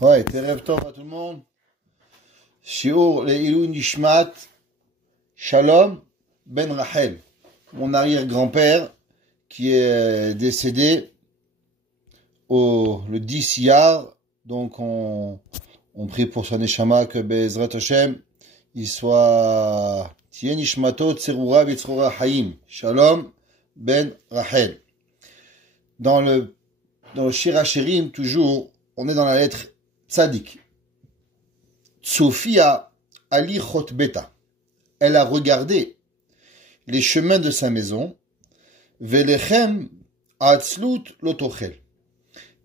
Ouais, Terev Tov à tout le monde. Shiur Le'ilu Nishmat Shalom Ben Rachel, mon arrière-grand-père qui est décédé le 10 Iyar. Donc on prie pour son Neshama que Be'ezrat Hashem il soit Tien Nishmato Tserura Betzrura Haim. Shalom Ben Rachel. Dans le Shir HaShirim, toujours, on est dans la lettre Tzadik. Sophia Ali Chot Beta. Elle a regardé les chemins de sa maison. Velechem Atzlut Lotochel.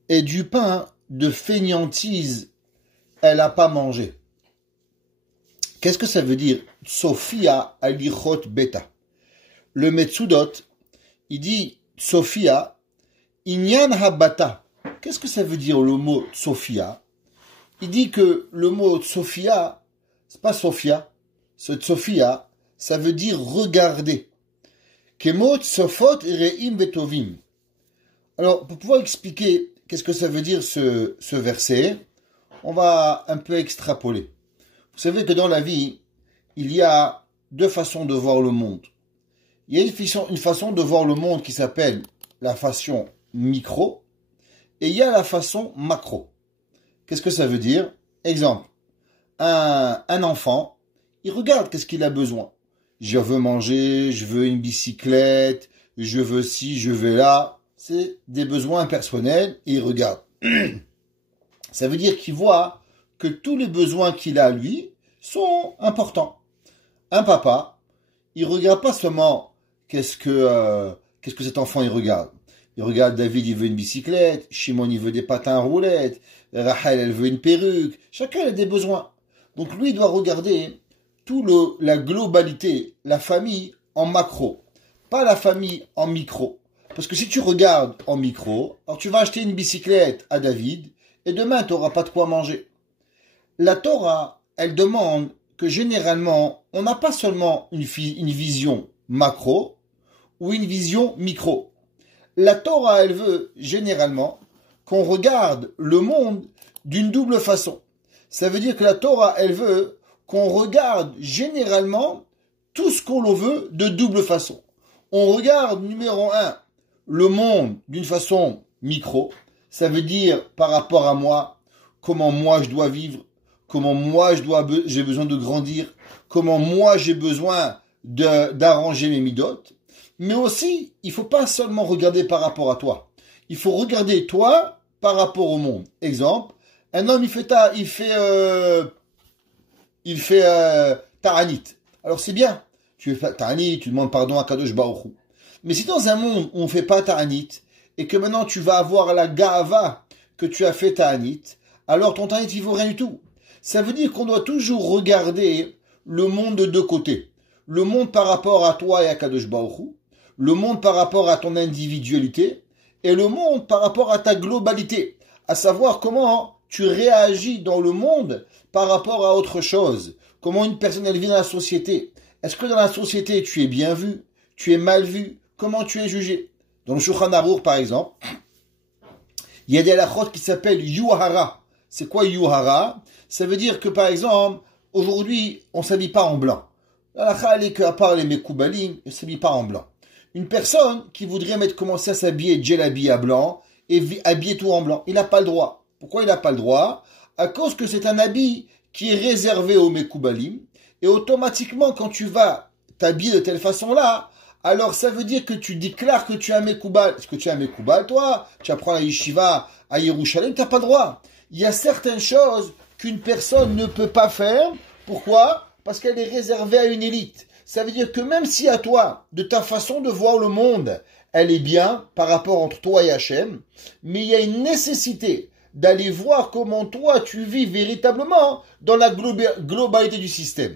Et du pain de fainéantise, elle n'a pas mangé. Qu'est-ce que ça veut dire? Sophia Ali Chot Beta. Le Metsudot, il dit Sophia Inyan Habata. Qu'est-ce que ça veut dire le mot Sophia? Il dit que le mot Sophia, c'est pas Sophia. Ce Sophia, ça veut dire regarder. Kemot Sofot Reim Vetovim. Alors, pour pouvoir expliquer qu'est-ce que ça veut dire ce verset, on va un peu extrapoler. Vous savez que dans la vie, il y a deux façons de voir le monde. Il y a une façon de voir le monde qui s'appelle la façon micro, et il y a la façon macro. Qu'est-ce que ça veut dire? Exemple, un enfant, il regarde qu'est-ce qu'il a besoin. Je veux manger, je veux une bicyclette, je veux ci, je veux là. C'est des besoins personnels et il regarde. Ça veut dire qu'il voit que tous les besoins qu'il a lui sont importants. Un papa, il regarde pas seulement qu'est-ce que cet enfant il regarde. Il regarde David, il veut une bicyclette, Shimon, il veut des patins à roulettes, Rachel, elle veut une perruque. Chacun a des besoins. Donc lui, il doit regarder la globalité, la famille en macro, pas la famille en micro. Parce que si tu regardes en micro, alors tu vas acheter une bicyclette à David, et demain, tu n'auras pas de quoi manger. La Torah, elle demande que généralement, on n'a pas seulement une vision macro ou une vision micro. La Torah, elle veut généralement qu'on regarde le monde d'une double façon. Ça veut dire que la Torah, elle veut qu'on regarde généralement tout ce qu'on veut de double façon. On regarde, numéro 1, le monde d'une façon micro. Ça veut dire par rapport à moi, comment moi je dois vivre, comment moi j'ai besoin de grandir, comment moi j'ai besoin d'arranger mes midotes. Mais aussi, il faut pas seulement regarder par rapport à toi. Il faut regarder toi par rapport au monde. Exemple, un homme il fait ta'anit. Alors c'est bien. Tu fais ta'anit, tu demandes pardon à Kadosh Baruch Hu. Mais si dans un monde où on fait pas ta'anit et que maintenant tu vas avoir la ga'ava que tu as fait ta'anit, alors ton ta'anit il vaut rien du tout. Ça veut dire qu'on doit toujours regarder le monde de deux côtés. Le monde par rapport à toi et à Kadosh Baruch Hu, le monde par rapport à ton individualité et le monde par rapport à ta globalité. À savoir comment tu réagis dans le monde par rapport à autre chose. Comment une personne elle vit dans la société. Est-ce que dans la société tu es bien vu? Tu es mal vu? Comment tu es jugé? Dans le Shulchan Aruch par exemple, il y a des halachot qui s'appellent yuhara. C'est quoi yuhara? Ça veut dire que par exemple, aujourd'hui, on ne s'habille pas en blanc. L'halakha elle est qu'à part les mekoubalim, on ne s'habille pas en blanc. Une personne qui voudrait commencer à s'habiller djelabi à blanc et habiller tout en blanc, il n'a pas le droit. Pourquoi il n'a pas le droit? À cause que c'est un habit qui est réservé aux mekoubalim et automatiquement quand tu vas t'habiller de telle façon-là, alors ça veut dire que tu déclares que tu es un mekoubal. Est-ce que tu es un mekoubal, toi? Tu apprends la yeshiva à Yerushalayim, tu n'as pas le droit. Il y a certaines choses qu'une personne ne peut pas faire. Pourquoi? Parce qu'elle est réservée à une élite. Ça veut dire que même si à toi, de ta façon de voir le monde, elle est bien par rapport entre toi et Hachem, mais il y a une nécessité d'aller voir comment toi tu vis véritablement dans la globalité du système.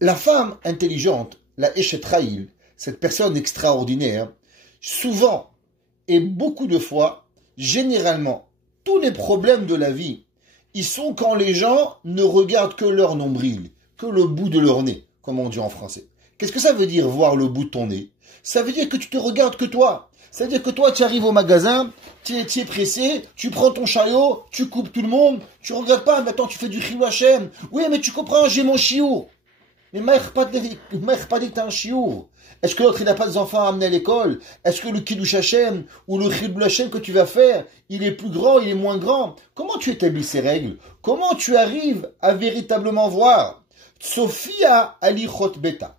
La femme intelligente, la Eshet Raïl, cette personne extraordinaire, souvent et beaucoup de fois, généralement, tous les problèmes de la vie, ils sont quand les gens ne regardent que leur nombril, que le bout de leur nez, comme on dit en français. Qu'est-ce que ça veut dire voir le bout de ton nez? Ça veut dire que tu te regardes que toi. Ça veut dire que toi, tu arrives au magasin, tu es pressé, tu prends ton chariot, tu coupes tout le monde, tu regardes pas, maintenant tu fais du chilou Hashem. Oui, mais tu comprends, j'ai mon chiour. Mais Maïr pas dit que t'as un chiour. Est-ce que l'autre, il n'a pas des enfants à amener à l'école? Est-ce que le Kiddush Hashem ou le chilou Hashem que tu vas faire, il est plus grand, il est moins grand? Comment tu établis ces règles? Comment tu arrives à véritablement voir? Sophia alichot beta.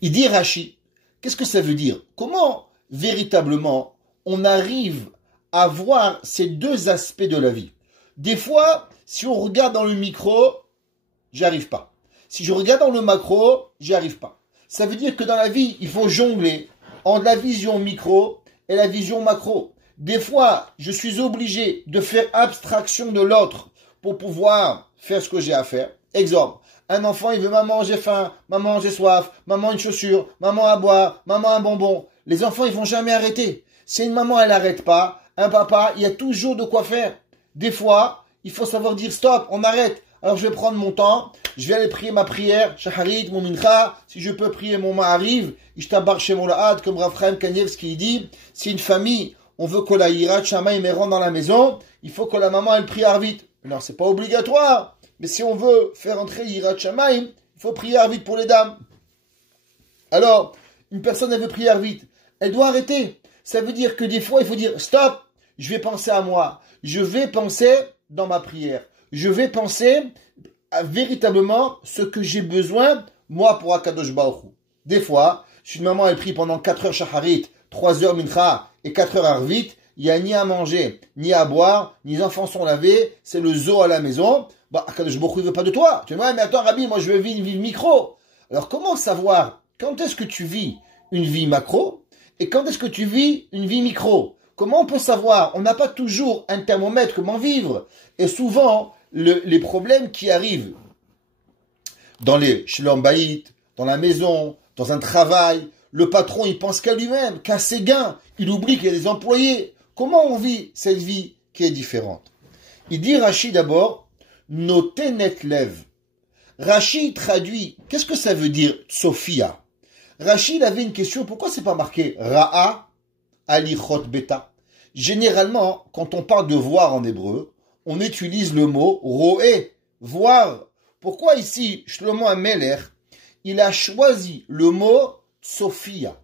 Il dit Rashi. Qu'est-ce que ça veut dire? Comment véritablement on arrive à voir ces deux aspects de la vie? Des fois, si on regarde dans le micro, j'y arrive pas. Si je regarde dans le macro, j'y arrive pas. Ça veut dire que dans la vie, il faut jongler entre la vision micro et la vision macro. Des fois, je suis obligé de faire abstraction de l'autre pour pouvoir faire ce que j'ai à faire. Exemple. Un enfant, il veut maman, j'ai faim, maman, j'ai soif, maman, une chaussure, maman, à boire, maman, un bonbon. Les enfants, ils vont jamais arrêter. Si une maman, elle n'arrête pas, un papa, il y a toujours de quoi faire. Des fois, il faut savoir dire stop, on arrête. Alors, je vais prendre mon temps, je vais aller prier ma prière, shaharit, mon mincha, si je peux prier mon ma'ariv, ishtabar shemo la'ad, comme Rav Chaim Kanievski dit, si une famille, on veut que la hirat shamaim rentre dans la maison, il faut que la maman, elle prie vite. Non, c'est pas obligatoire. Mais si on veut faire entrer Yirat Shamaim, il faut prier vite pour les dames. Alors, une personne, elle veut prier vite. Elle doit arrêter. Ça veut dire que des fois, il faut dire, stop, je vais penser à moi. Je vais penser dans ma prière. Je vais penser à véritablement ce que j'ai besoin, moi, pour Akadosh Baruch Hu. Des fois, si une maman, elle prie pendant 4 heures Shacharit, 3 heures Mincha et 4 heures Arvit, il n'y a ni à manger, ni à boire, ni les enfants sont lavés, c'est le zoo à la maison. Bah, Akadosh Baruch Hu, il veut pas de toi. Tu vois, mais attends, Rabbi, moi, je veux vivre une vie micro. Alors, comment savoir quand est-ce que tu vis une vie macro et quand est-ce que tu vis une vie micro? Comment on peut savoir? On n'a pas toujours un thermomètre comment vivre. Et souvent, les problèmes qui arrivent dans les shalom bayit, dans la maison, dans un travail, le patron, il pense qu'à lui-même, qu'à ses gains. Il oublie qu'il y a des employés. Comment on vit cette vie qui est différente? Il dit Rashi d'abord, Notenet lev. Rashi traduit, qu'est-ce que ça veut dire Sophia? Rashi il avait une question, pourquoi c'est pas marqué Ra'a alichot beta? Généralement, quand on parle de voir en hébreu, on utilise le mot roé, voir. Pourquoi ici, Shlomo HaMelech, il a choisi le mot Sophia?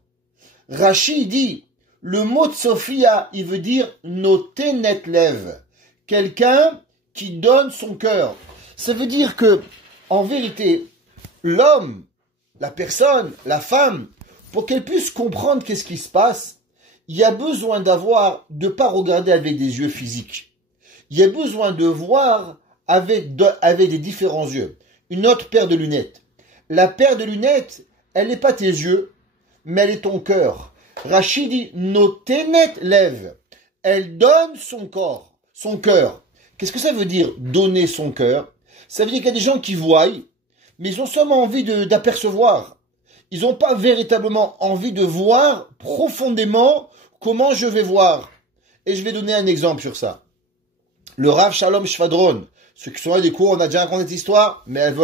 Rashi dit, le mot Sophia, il veut dire Notenet lev. Quelqu'un qui donne son cœur. Ça veut dire que, en vérité, l'homme, la personne, la femme, pour qu'elle puisse comprendre qu'est-ce qui se passe, il y a besoin de pas regarder avec des yeux physiques. Il y a besoin de voir avec des différents yeux. Une autre paire de lunettes. La paire de lunettes, elle n'est pas tes yeux, mais elle est ton cœur. Rachid dit, Notenet lev. Elle donne son corps, son cœur. Qu'est-ce que ça veut dire, donner son cœur? Ça veut dire qu'il y a des gens qui voient, mais ils ont seulement envie d'apercevoir. Ils n'ont pas véritablement envie de voir profondément comment je vais voir. Et je vais donner un exemple sur ça. Le Rav Shalom Shvadron, ceux qui sont là des cours, on a déjà raconté cette histoire, mais elle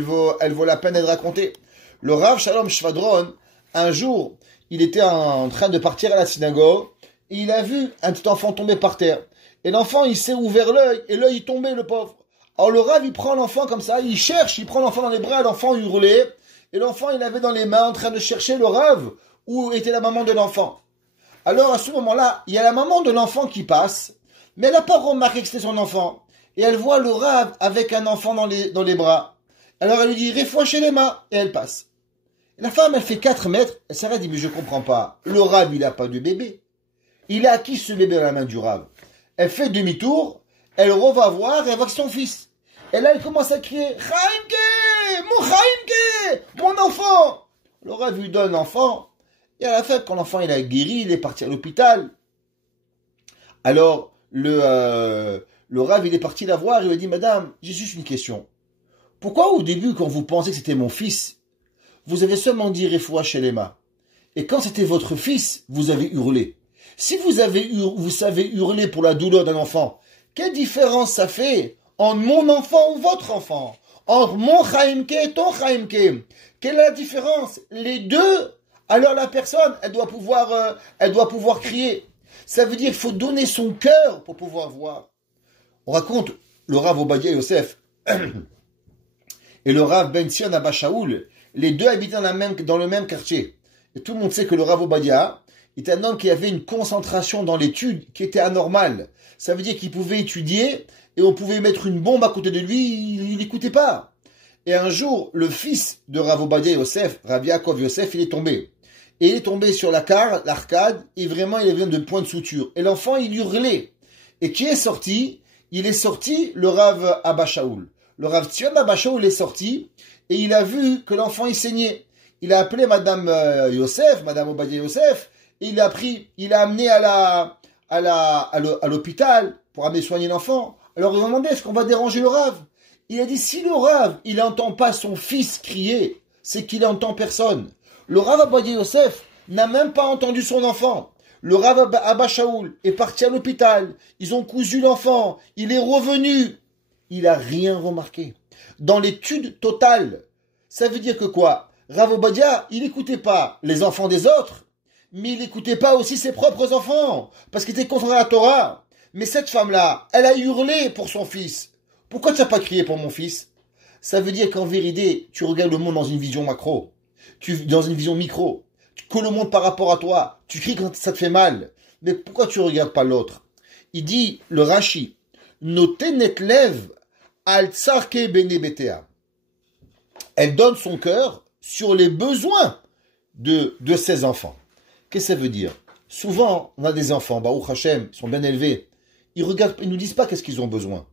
vaut la peine d'être racontée. Le Rav Shalom Shvadron, un jour, il était en train de partir à la synagogue, et il a vu un petit enfant tomber par terre. Et l'enfant, il s'est ouvert l'œil, et l'œil, il tombait, le pauvre. Alors le Rav, il prend l'enfant comme ça, il cherche, il prend l'enfant dans les bras, l'enfant hurlait, et l'enfant, il avait dans les mains, en train de chercher le Rav, où était la maman de l'enfant. Alors, à ce moment-là, il y a la maman de l'enfant qui passe, mais elle n'a pas remarqué que c'était son enfant. Et elle voit le Rav avec un enfant dans les bras. Alors, elle lui dit, réfoua chez les mains, et elle passe. Et la femme, elle fait 4 mètres, elle s'arrête, elle dit, mais je comprends pas. Le Rav, il n'a pas de bébé. Il a acquis ce bébé dans la main du Rav. Elle fait demi-tour, elle reva voir, et elle voit que c'est son fils. Et là, elle commence à crier, Chaimke, mon Chaimke, mon enfant. Le Rav lui donne l'enfant. Et à la fin, quand l'enfant il a guéri, il est parti à l'hôpital. Alors, le Rav, il est parti la voir, il lui a dit, madame, j'ai juste une question. Pourquoi au début, quand vous pensez que c'était mon fils, vous avez seulement dit Refoua Shelema? Et quand c'était votre fils, vous avez hurlé. Si vous savez hurler pour la douleur d'un enfant, quelle différence ça fait entre mon enfant ou votre enfant? Entre mon Chaimke et ton Chaimke? Quelle est la différence? Les deux, alors la personne, elle doit pouvoir crier. Ça veut dire qu'il faut donner son cœur pour pouvoir voir. On raconte le Rav Obadia Yosef et le Rav Ben Sion Abba Shaul, les deux habitaient dans le même quartier. Et tout le monde sait que le Rav Obadia était un homme qui avait une concentration dans l'étude qui était anormale. Ça veut dire qu'il pouvait étudier et on pouvait mettre une bombe à côté de lui, il n'écoutait pas. Et un jour, le fils de Rav Obadia Yosef, Rav Yaakov Yosef, il est tombé. Et il est tombé sur l'arcade, et vraiment il avait besoin de points de suture. Et l'enfant, il hurlait. Et qui est sorti? Il est sorti le Rav Abba Shaul. Le Rav Tzion Abba Shaul est sorti, et il a vu que l'enfant, il saignait. Il a appelé Madame Yosef, Madame Obadia Yosef, et il a amené à l'hôpital pour amener soigner l'enfant. Alors ils ont demandé, est-ce qu'on va déranger le Rav? Il a dit, si le Rav, il n'entend pas son fils crier, c'est qu'il n'entend personne. Le Rav Obadia Yosef n'a même pas entendu son enfant. Le Rav Abba Shaul est parti à l'hôpital. Ils ont cousu l'enfant. Il est revenu. Il n'a rien remarqué. Dans l'étude totale, ça veut dire que quoi? Rav Obadia, il n'écoutait pas les enfants des autres, mais il n'écoutait pas aussi ses propres enfants, parce qu'il était contre la Torah. Mais cette femme-là, elle a hurlé pour son fils. Pourquoi tu n'as pas crié pour mon fils? Ça veut dire qu'en vérité, tu regardes le monde dans une vision macro, dans une vision micro, que le monde par rapport à toi, tu cries quand ça te fait mal. Mais pourquoi tu ne regardes pas l'autre? Il dit, le Rashi, Notenet lev al tsarke bene betea. Elle donne son cœur sur les besoins de ses enfants. Qu'est-ce que ça veut dire? Souvent, on a des enfants, Baruch Hashem, ils sont bien élevés. Ils nous disent pas qu'est-ce qu'ils ont besoin.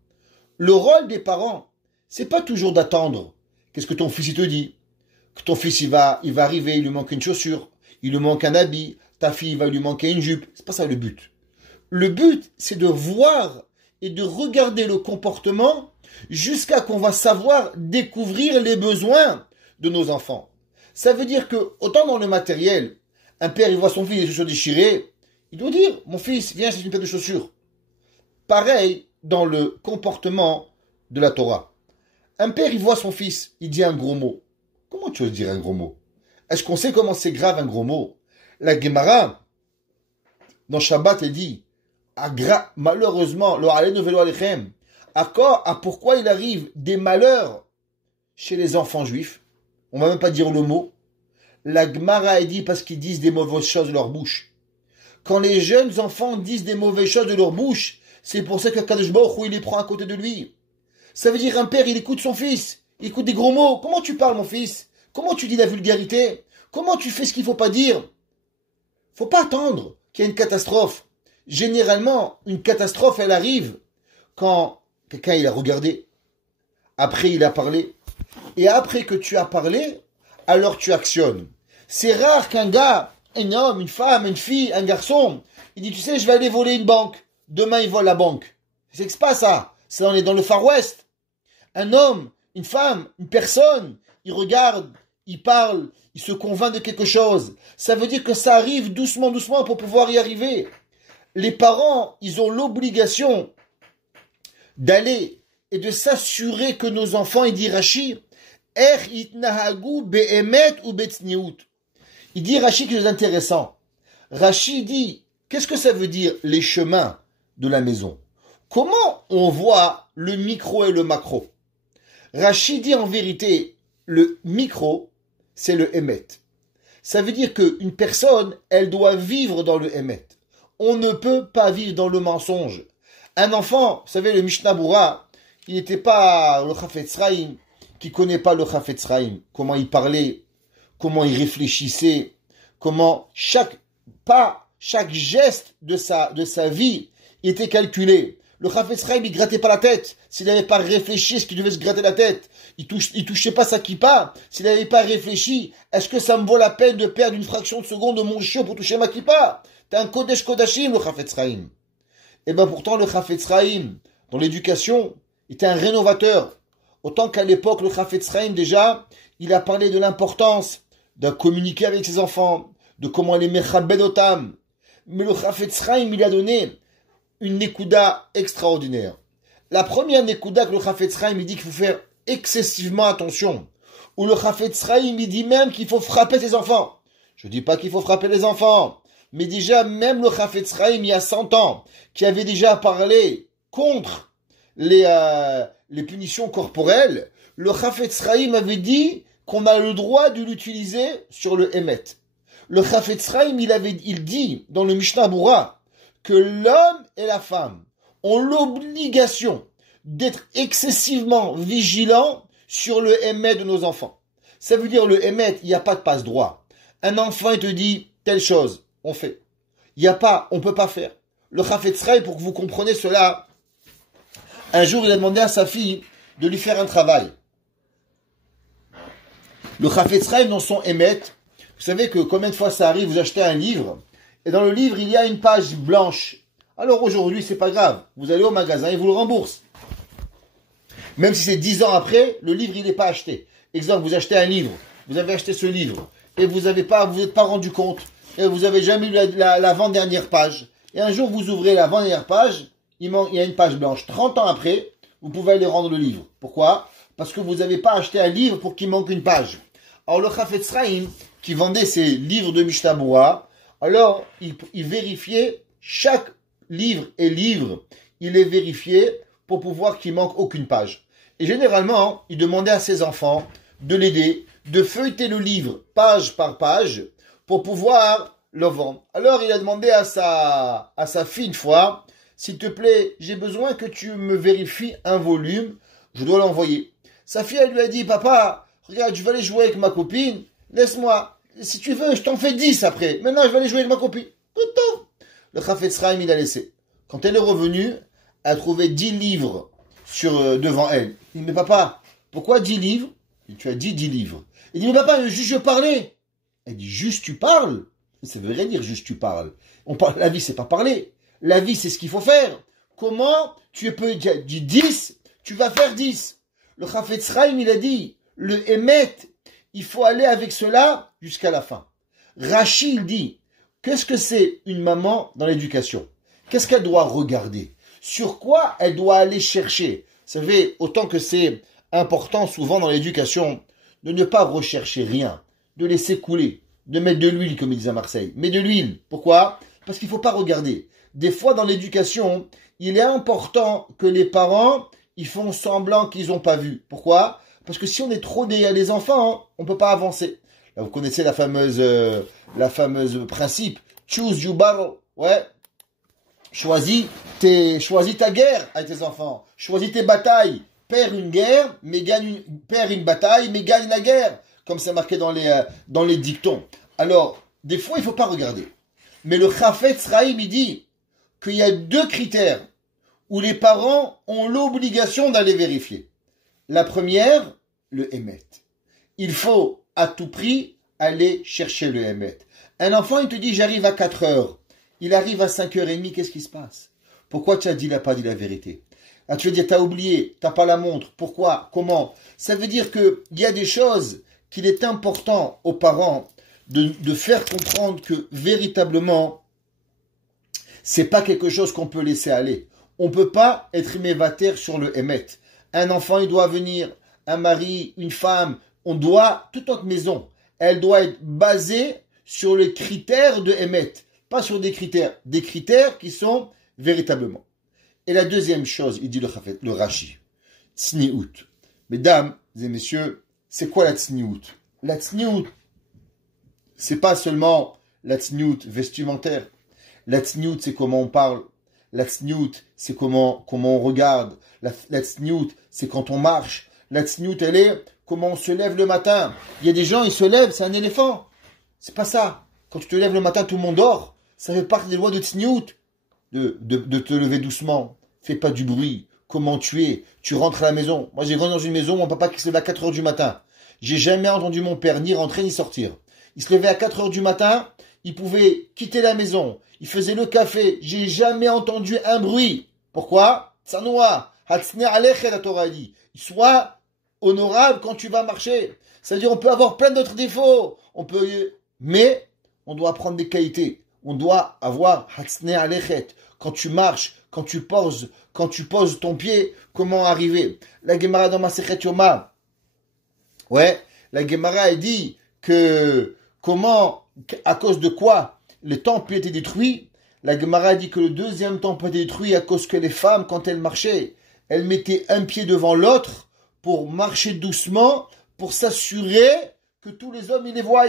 Le rôle des parents, c'est pas toujours d'attendre. Qu'est-ce que ton fils il te dit? Que ton fils il va arriver, il lui manque une chaussure, il lui manque un habit, ta fille il va lui manquer une jupe. C'est pas ça le but. Le but, c'est de voir et de regarder le comportement jusqu'à qu'on va savoir découvrir les besoins de nos enfants. Ça veut dire que, autant dans le matériel, un père il voit son fils les chaussures déchirées, il doit dire, mon fils, viens, c'est une paire de chaussures. Pareil dans le comportement de la Torah. Un père, il voit son fils, il dit un gros mot. Comment tu veux dire un gros mot? Est-ce qu'on sait comment c'est grave un gros mot? La Gemara, dans Shabbat, elle dit, malheureusement, pourquoi il arrive des malheurs chez les enfants juifs? On va même pas dire le mot. La Gemara, elle dit parce qu'ils disent des mauvaises choses de leur bouche. Quand les jeunes enfants disent des mauvaises choses de leur bouche, c'est pour ça que Kadosh Baruch Hu, il les prend à côté de lui. Ça veut dire un père, il écoute son fils, il écoute des gros mots. Comment tu parles, mon fils? Comment tu dis la vulgarité? Comment tu fais ce qu'il faut pas dire? Faut pas attendre qu'il y ait une catastrophe. Généralement, une catastrophe, elle arrive quand quelqu'un il a regardé, après il a parlé, et après que tu as parlé, alors tu actionnes. C'est rare qu'un gars, un homme, une femme, une fille, un garçon, il dit, tu sais, je vais aller voler une banque. Demain, il vole la banque. C'est pas ça. Ça, on est dans le Far West. Un homme, une femme, une personne, il regarde, il parle, il se convainc de quelque chose. Ça veut dire que ça arrive doucement, doucement pour pouvoir y arriver. Les parents, ils ont l'obligation d'aller et de s'assurer que nos enfants, il dit Rashi, il dit Rashi quelque chose d'intéressant. Rashi dit, qu'est-ce que ça veut dire les chemins de la maison? Comment on voit le micro et le macro? Rashi dit en vérité, le micro, c'est le émet. Ça veut dire qu'une personne, elle doit vivre dans le émet. On ne peut pas vivre dans le mensonge. Un enfant, vous savez, le Mishnah Bura, il n'était pas le Chafetz Chaim, qui connaît pas le Chafetz Chaim, comment il parlait, comment il réfléchissait, comment chaque geste de sa vie était calculé. Le Chafetz Chaim, il grattait pas la tête. S'il n'avait pas réfléchi, est-ce qu'il devait se gratter la tête? Il touchait pas sa kippa. S'il n'avait pas réfléchi, est-ce que ça me vaut la peine de perdre une fraction de seconde de mon chiot pour toucher ma kippa? T'es un Kodesh Kodashim, le Chafetz Chaim. Et ben pourtant, le Chafetz Chaim, dans l'éducation, était un rénovateur. Autant qu'à l'époque, le Chafetz Chaim, déjà, il a parlé de l'importance de communiquer avec ses enfants, de comment les mechabed otam. Mais le Chafetz Chaim, il a donné une nekuda extraordinaire. La première nekuda que le Chafetz Chaim, il dit qu'il faut faire excessivement attention où le Chafetz Chaim, il dit même qu'il faut frapper ses enfants. Je dis pas qu'il faut frapper les enfants, mais déjà, même le Chafetz Chaim, il y a 100 ans, qui avait déjà parlé contre les punitions corporelles, le Chafetz Chaim avait dit qu'on a le droit de l'utiliser sur le Emet. Le Chafetz Chaim, il dit dans le Mishnah Berurah que l'homme et la femme ont l'obligation d'être excessivement vigilants sur le Emet de nos enfants. Ça veut dire le Emet, il n'y a pas de passe-droit. Un enfant, il te dit telle chose, on fait. On peut pas faire. Le Chafetz Chaim, pour que vous compreniez cela, un jour, il a demandé à sa fille de lui faire un travail. Le Chafetz Chaim, dans son Emet, vous savez que combien de fois ça arrive, vous achetez un livre, et dans le livre, il y a une page blanche. Alors aujourd'hui, c'est pas grave. Vous allez au magasin, ils vous le remboursent. Même si c'est 10 ans après, le livre, il n'est pas acheté. Exemple, vous achetez un livre, vous avez acheté ce livre, et vous n'êtes pas rendu compte, et vous n'avez jamais lu l'avant-dernière page. Et un jour, vous ouvrez l'avant-dernière page, il y a une page blanche. 30 ans après, vous pouvez aller rendre le livre. Pourquoi? Parce que vous n'avez pas acheté un livre pour qu'il manque une page. Alors le Chafetz Chaim, qui vendait ses livres de Mishnah Berurah, alors il vérifiait chaque livre et livre, il les vérifiait pour pouvoir qu'il manque aucune page. Et généralement, il demandait à ses enfants de l'aider, de feuilleter le livre page par page pour pouvoir le vendre. Alors il a demandé à sa fille une fois, s'il te plaît, j'ai besoin que tu me vérifies un volume, je dois l'envoyer. Sa fille, elle lui a dit, papa, regarde, je vais aller jouer avec ma copine, laisse-moi, si tu veux, je t'en fais 10 après. Maintenant, je vais aller jouer avec ma copine. Tout. Le Chafetz Chaim, il a laissé. Quand elle est revenue, elle a trouvé 10 livres devant elle. Il dit, mais papa, pourquoi 10 livres? Tu as dit 10 livres. Il dit, mais papa, juste je parlais. Elle dit, juste tu parles? Ça veut rien dire juste tu parles. La vie, c'est pas parler. La vie, c'est ce qu'il faut faire. Comment tu peux dire 10, tu vas faire 10. Le Chafetz Chaim, il a dit, le Emet, il faut aller avec cela jusqu'à la fin. Rashi, il dit, qu'est-ce que c'est une maman dans l'éducation? Qu'est-ce qu'elle doit regarder? Sur quoi elle doit aller chercher? Vous savez, autant que c'est important souvent dans l'éducation, de ne pas rechercher rien, de laisser couler, de mettre de l'huile, comme ils disent à Marseille. Mais de l'huile. Pourquoi? Parce qu'il ne faut pas regarder. Des fois, dans l'éducation, il est important que les parents, ils font semblant qu'ils n'ont pas vu. Pourquoi? Parce que si on est trop derrière les enfants, on ne peut pas avancer. Là, vous connaissez la fameuse principe. Choose your battle. Ouais. Choisis ta guerre avec tes enfants. Choisis tes batailles. Perds une guerre, mais perds une bataille, mais gagne la guerre. Comme c'est marqué dans les dictons. Alors, des fois, il ne faut pas regarder. Mais le Chafetz Chaim, il dit qu'il y a 2 critères où les parents ont l'obligation d'aller vérifier. La première, le Emet. Il faut à tout prix aller chercher le Emet. Un enfant, il te dit, j'arrive à 4 heures. Il arrive à 5h30, qu'est-ce qui se passe? Pourquoi tu n'as pas dit la vérité? Ah, tu veux dire, tu as oublié, tu n'as pas la montre. Pourquoi? Comment? Ça veut dire qu'il y a des choses qu'il est important aux parents de faire comprendre que véritablement, c'est pas quelque chose qu'on peut laisser aller. On peut pas être mévater sur le Emet. Un enfant, il doit venir, un mari, une femme, toute notre maison, elle doit être basée sur les critères de Emet, pas sur des critères qui sont véritablement. Et la deuxième chose, il dit le Rashi, tsniout. Mesdames et messieurs, c'est quoi la tsniout? La tsniout, c'est pas seulement la tsniout vestimentaire. La tsniout, c'est comment on parle. La tsniout, c'est comment on regarde. La tsniout, c'est quand on marche. La tsniout, elle est comment on se lève le matin. Il y a des gens, ils se lèvent, c'est un éléphant. C'est pas ça. Quand tu te lèves le matin, tout le monde dort. Ça fait partie des lois de tsniout. De te lever doucement. Fais pas du bruit. Comment tu es? Tu rentres à la maison. Moi, j'ai grandi dans une maison, mon papa qui se levait à 4 heures du matin. J'ai jamais entendu mon père ni rentrer ni sortir. Il se levait à 4 heures du matin. Il pouvait quitter la maison. Il faisait le café. J'ai jamais entendu un bruit. Pourquoi? Tsanoa. Hatsne alechet, la Torah dit. Sois honorable quand tu vas marcher. C'est-à-dire, on peut avoir plein d'autres défauts. Mais, on doit apprendre des qualités. On doit avoir hatsne alechet. Quand tu marches, quand tu poses ton pied, comment arriver? La Gemara dans Masechet Yoma. Ouais. La Gemara a dit que à cause de quoi le temple a été détruit. La Gemara a dit que le deuxième temple a été détruit à cause que les femmes, quand elles marchaient, elles mettaient un pied devant l'autre pour marcher doucement, pour s'assurer que tous les hommes ils les voient.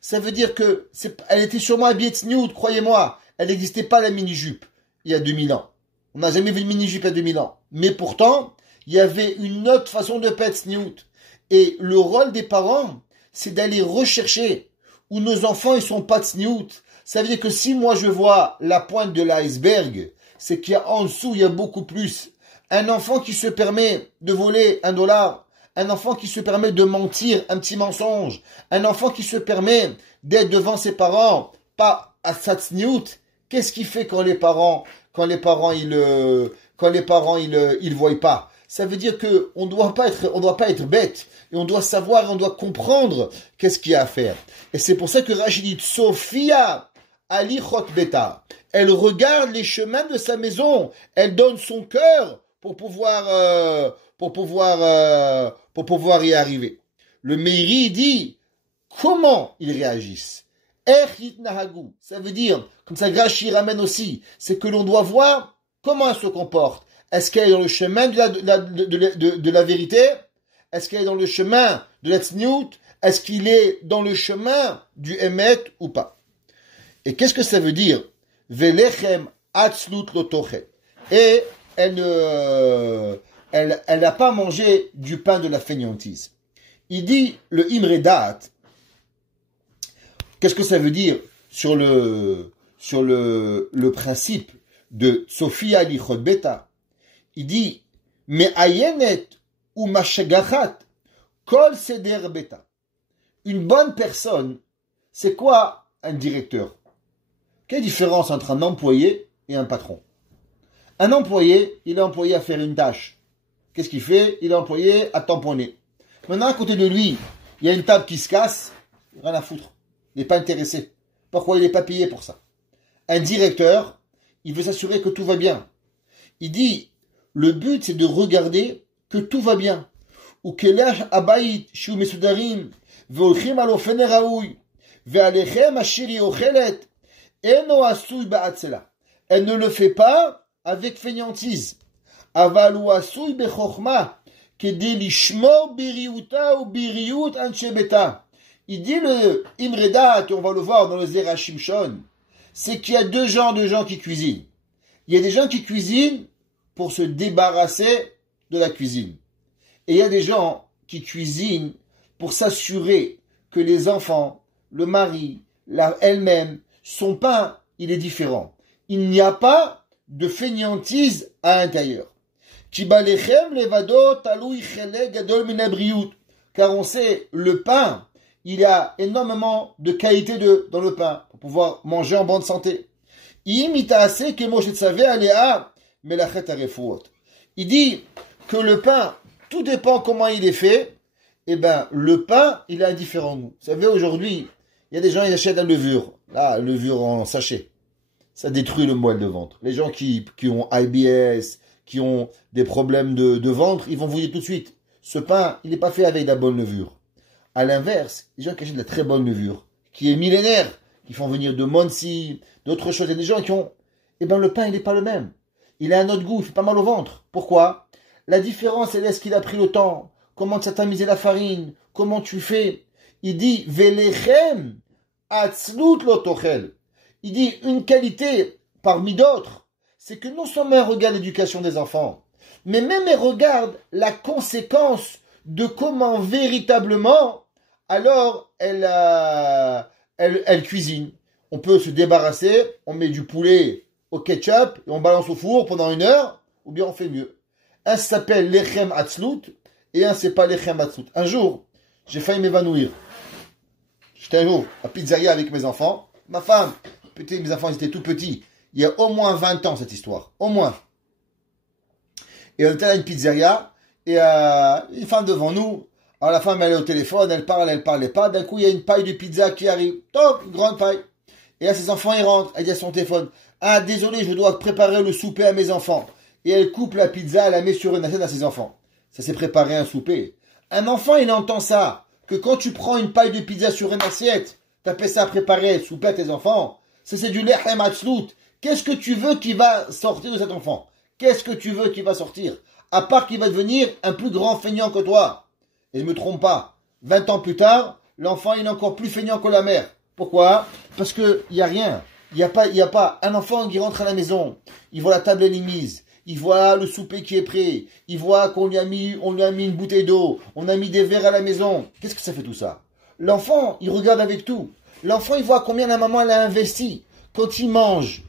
Ça veut dire que elle était sûrement habillée de sniout, croyez-moi. Elle n'existait pas la mini-jupe il y a 2000 ans. On n'a jamais vu une mini-jupe il y a 2000 ans. Mais pourtant, il y avait une autre façon de pas être sniout. Et le rôle des parents, c'est d'aller rechercher où nos enfants ils sont pas de sniout. Ça veut dire que si moi je vois la pointe de l'iceberg, c'est qu'il y a en dessous, il y a beaucoup plus. Un enfant qui se permet de voler $1, un enfant qui se permet de mentir un petit mensonge, un enfant qui se permet d'être devant ses parents, pas à sa tsniout, qu'est-ce qu'il fait quand les parents ils voient pas? Ça veut dire que on doit pas être bête, et on doit savoir, on doit comprendre qu'est-ce qu'il y a à faire. Et c'est pour ça que Rachid dit, Sophia, Ali Chot Beta. Elle regarde les chemins de sa maison. Elle donne son cœur pour pouvoir y arriver. Le Meiri dit comment ils réagissent. Erhit Nahagu. Ça veut dire, comme ça Rashi ramène aussi, c'est que l'on doit voir comment elle se comporte. Est-ce qu'elle est dans le chemin de la vérité? Est-ce qu'elle est dans le chemin de la tsniout? Est-ce qu'il est dans le chemin du emet ou pas? Et qu'est-ce que ça veut dire? Velechem atzlut lotoche. Et elle n'a pas mangé du pain de la fainéantise. Il dit le imredat. Qu'est-ce que ça veut dire sur le principe de Sophia lichot beta? Il dit me ayenet ou mashagachat kol seder beta. Une bonne personne, c'est quoi un directeur? Quelle différence entre un employé et un patron? Un employé, il est employé à faire une tâche. Qu'est-ce qu'il fait? Il est employé à tamponner. Maintenant, à côté de lui, il y a une table qui se casse, rien à foutre. Il n'est pas intéressé. Pourquoi il n'est pas payé pour ça? Un directeur, il veut s'assurer que tout va bien. Il dit, le but c'est de regarder que tout va bien. Ou kelach abayit shu mesudarim veolchim al ofen raoui ve'alechem asher yochelet eno asui ba'atzela. Elle ne le fait pas avec fainéantise. Aval ou asui bechochma kedei lishmor biriuta ou biriut anshe beta. Il dit le imredat, on va le voir dans le Zera Shimshon, c'est qu'il y a deux genres de gens qui cuisinent. Il y a des gens qui cuisinent pour se débarrasser de la cuisine. Et il y a des gens qui cuisinent pour s'assurer que les enfants, le mari, elle-même, son pain, il est différent. Il n'y a pas de fainéantise à l'intérieur. Car on sait, le pain, il y a énormément de qualité dans le pain pour pouvoir manger en bonne santé. Il dit que le pain, tout dépend comment il est fait. Eh ben, le pain, il a un différent goût. Vous savez, aujourd'hui, il y a des gens, ils achètent la levure. Là, levure en sachet. Ça détruit le moelle de ventre. Les gens qui ont IBS, qui ont des problèmes de ventre, ils vont vous dire tout de suite, ce pain, il n'est pas fait avec de la bonne levure. À l'inverse, les gens qui achètent de la très bonne levure, qui est millénaire, qui font venir de Monsi, d'autres choses, il y a des gens qui ont, eh ben, le pain, il n'est pas le même. Il a un autre goût, il fait pas mal au ventre. Pourquoi? La différence, elle est ce qu'il a pris le temps. Comment tu as tamisé la farine? Comment tu fais? Il dit, velechem atzlut lotochel. Il dit, une qualité parmi d'autres, c'est que non seulement elle regarde l'éducation des enfants, mais même elle regarde la conséquence de comment véritablement, alors, elle cuisine. On peut se débarrasser, on met du poulet au ketchup, et on balance au four pendant 1 heure, ou bien on fait mieux. Un s'appelle lechem atzlut, et un c'est pas lechem atzlut. Un jour, j'ai failli m'évanouir. J'étais un jour à pizzeria avec mes enfants. Ma femme, peut-être mes enfants étaient tout petits. Il y a au moins 20 ans cette histoire. Au moins. Et on était à une pizzeria, et une femme devant nous. Alors la femme elle est au téléphone, elle parlait pas. D'un coup il y a une paille de pizza qui arrive. Top, une grande paille. Et là ses enfants ils rentrent. Elle dit à son téléphone, ah désolé, je dois préparer le souper à mes enfants. Et elle coupe la pizza, elle la met sur une assiette à ses enfants. Ça s'est préparé un souper. Un enfant il entend ça. que quand tu prends une paille de pizza sur une assiette, t'appelles ça à préparer, souper à tes enfants, ça c'est du lechem atzlut. Qu'est-ce que tu veux qui va sortir de cet enfant? Qu'est-ce que tu veux qui va sortir? À part qu'il va devenir un plus grand feignant que toi. Et je me trompe pas. 20 ans plus tard, l'enfant il est encore plus feignant que la mère. Pourquoi? Parce que y a rien. Il y a pas un enfant qui rentre à la maison. Il voit la table elle est mise. Il voit le souper qui est prêt. Il voit qu'on lui a mis une bouteille d'eau. On a mis des verres à la maison. Qu'est-ce que ça fait tout ça? L'enfant, il regarde avec tout. L'enfant, il voit combien la maman elle a investi. Quand il mange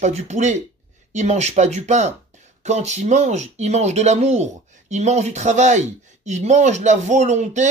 pas du poulet. Il mange pas du pain. Quand il mange de l'amour. Il mange du travail. Il mange la volonté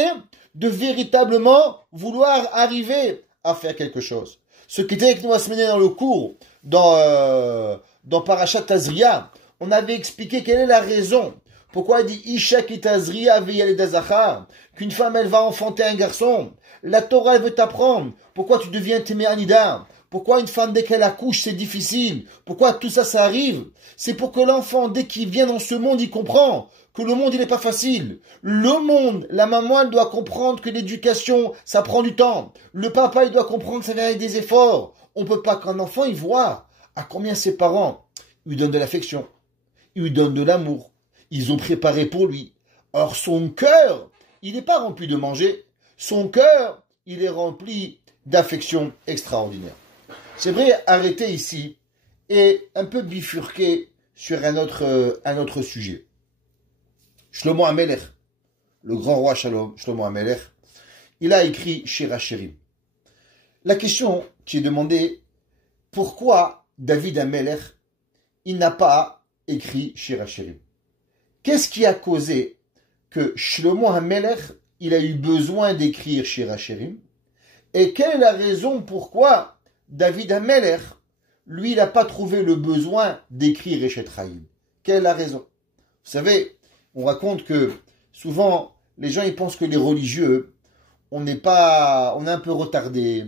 de véritablement vouloir arriver à faire quelque chose. Ce qui était avec nous la semaine dans le cours, dans Parashat Tazria, on avait expliqué quelle est la raison. Pourquoi il dit Isha ki Tazria veyaled hazachar, qu'une femme elle va enfanter un garçon. La Torah elle veut t'apprendre. Pourquoi tu deviens témé Anida? Pourquoi une femme dès qu'elle accouche c'est difficile? Pourquoi tout ça arrive? C'est pour que l'enfant dès qu'il vient dans ce monde il comprend que le monde il n'est pas facile. Le monde, la maman elle doit comprendre que l'éducation ça prend du temps. Le papa il doit comprendre que ça vient avec des efforts. On peut pas qu'un enfant il voit à combien ses parents lui donnent de l'affection, ils lui donnent de l'amour, ils ont préparé pour lui. Or son cœur, il n'est pas rempli de manger. Son cœur, il est rempli d'affection extraordinaire. C'est vrai, arrêter ici et un peu bifurquer sur un autre sujet. Shlomo HaMelech, le grand roi Shlomo HaMelech, il a écrit Shir HaShirim. La question qui est demandée, pourquoi David HaMelech, il n'a pas écrit Shir HaShirim? Qu'est-ce qui a causé que Shlomo HaMelech, il a eu besoin d'écrire Shir HaShirim? Et quelle est la raison pourquoi David HaMelech, lui, il n'a pas trouvé le besoin d'écrire Eshet Chaim? Quelle est la raison? Vous savez, on raconte que souvent, les gens ils pensent que les religieux, on est un peu retardé,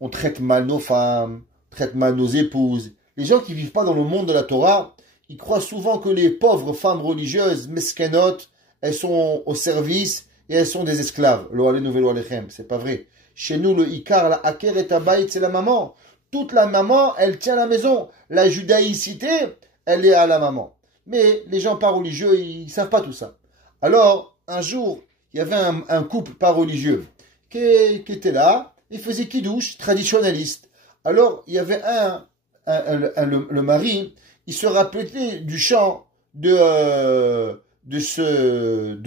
on traite mal nos femmes, on traite mal nos épouses. Les gens qui vivent pas dans le monde de la Torah, ils croient souvent que les pauvres femmes religieuses, meskenot, elles sont au service et elles sont des esclaves. Lo alenu velo alechem, c'est pas vrai. Chez nous, le ikar, la aker et tabaït, c'est la maman. Toute la maman, elle tient la maison. La judaïcité, elle est à la maman. Mais les gens pas religieux, ils savent pas tout ça. Alors, un jour, il y avait un couple pas religieux qui était là, il faisait kidouche, traditionnaliste. Alors, il y avait le mari, il se rappelait du chant de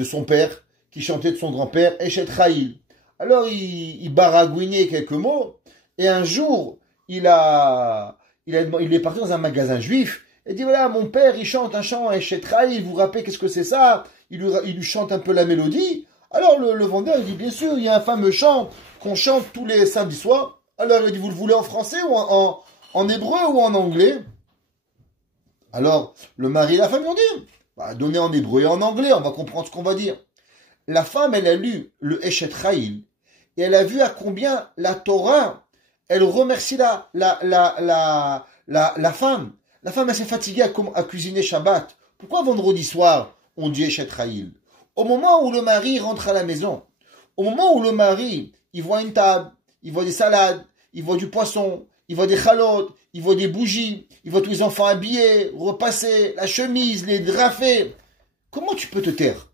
son père, qui chantait de son grand-père, Eshet Chaim. Alors, il baragouinait quelques mots, et un jour, il est parti dans un magasin juif, et dit, voilà, mon père, il chante un chant, Eshet Chaim, vous vous rappelez qu'est-ce que c'est ça? Il lui chante un peu la mélodie. Alors, le vendeur, il dit, bien sûr, il y a un fameux chant qu'on chante tous les samedis soirs. Alors, il dit, vous le voulez en français ou en hébreu ou en anglais? Alors, le mari et la femme lui ont dit, bah, donnez en hébreu et en anglais, on va comprendre ce qu'on va dire. La femme, elle a lu le Eshet Chaim, et elle a vu à combien la Torah, elle remercie la femme. La femme, elle s'est fatiguée à cuisiner Shabbat. Pourquoi vendredi soir, on dit Eshet Chaim? Au moment où le mari rentre à la maison, au moment où le mari, il voit une table, il voit des salades, il voit du poisson, il voit des chalotes, il voit des bougies, il voit tous les enfants habillés, repassés, la chemise, les draps faits. Comment tu peux te taire?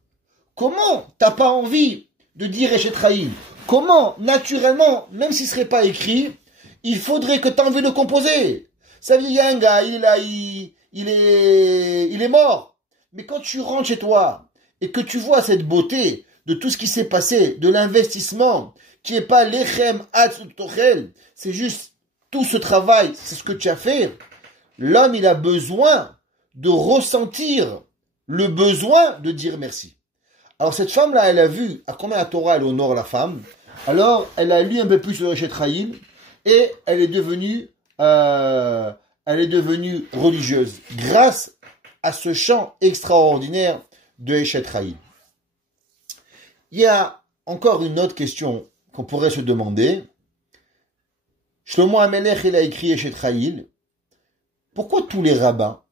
Comment t'as pas envie de dire Eshet Chaim? Comment, naturellement, même s'il ne serait pas écrit, il faudrait que tu aies envie de le composer? Ça veut dire, il y a un gars, il est là, il est mort. Mais quand tu rentres chez toi, et que tu vois cette beauté de tout ce qui s'est passé, de l'investissement, qui n'est pas lechem atzlut tochel, c'est juste tout ce travail, c'est ce que tu as fait, l'homme il a besoin de ressentir le besoin de dire merci. Alors cette femme-là, elle a vu à combien la Torah elle honore la femme, alors elle a lu un peu plus sur Eshet Chaim, et elle est devenue religieuse, grâce à ce chant extraordinaire de Eshet Chaim. Il y a encore une autre question qu'on pourrait se demander. Shlomo HaMelech, il a écrit Eshet Chaim. Pourquoi tous les rabbins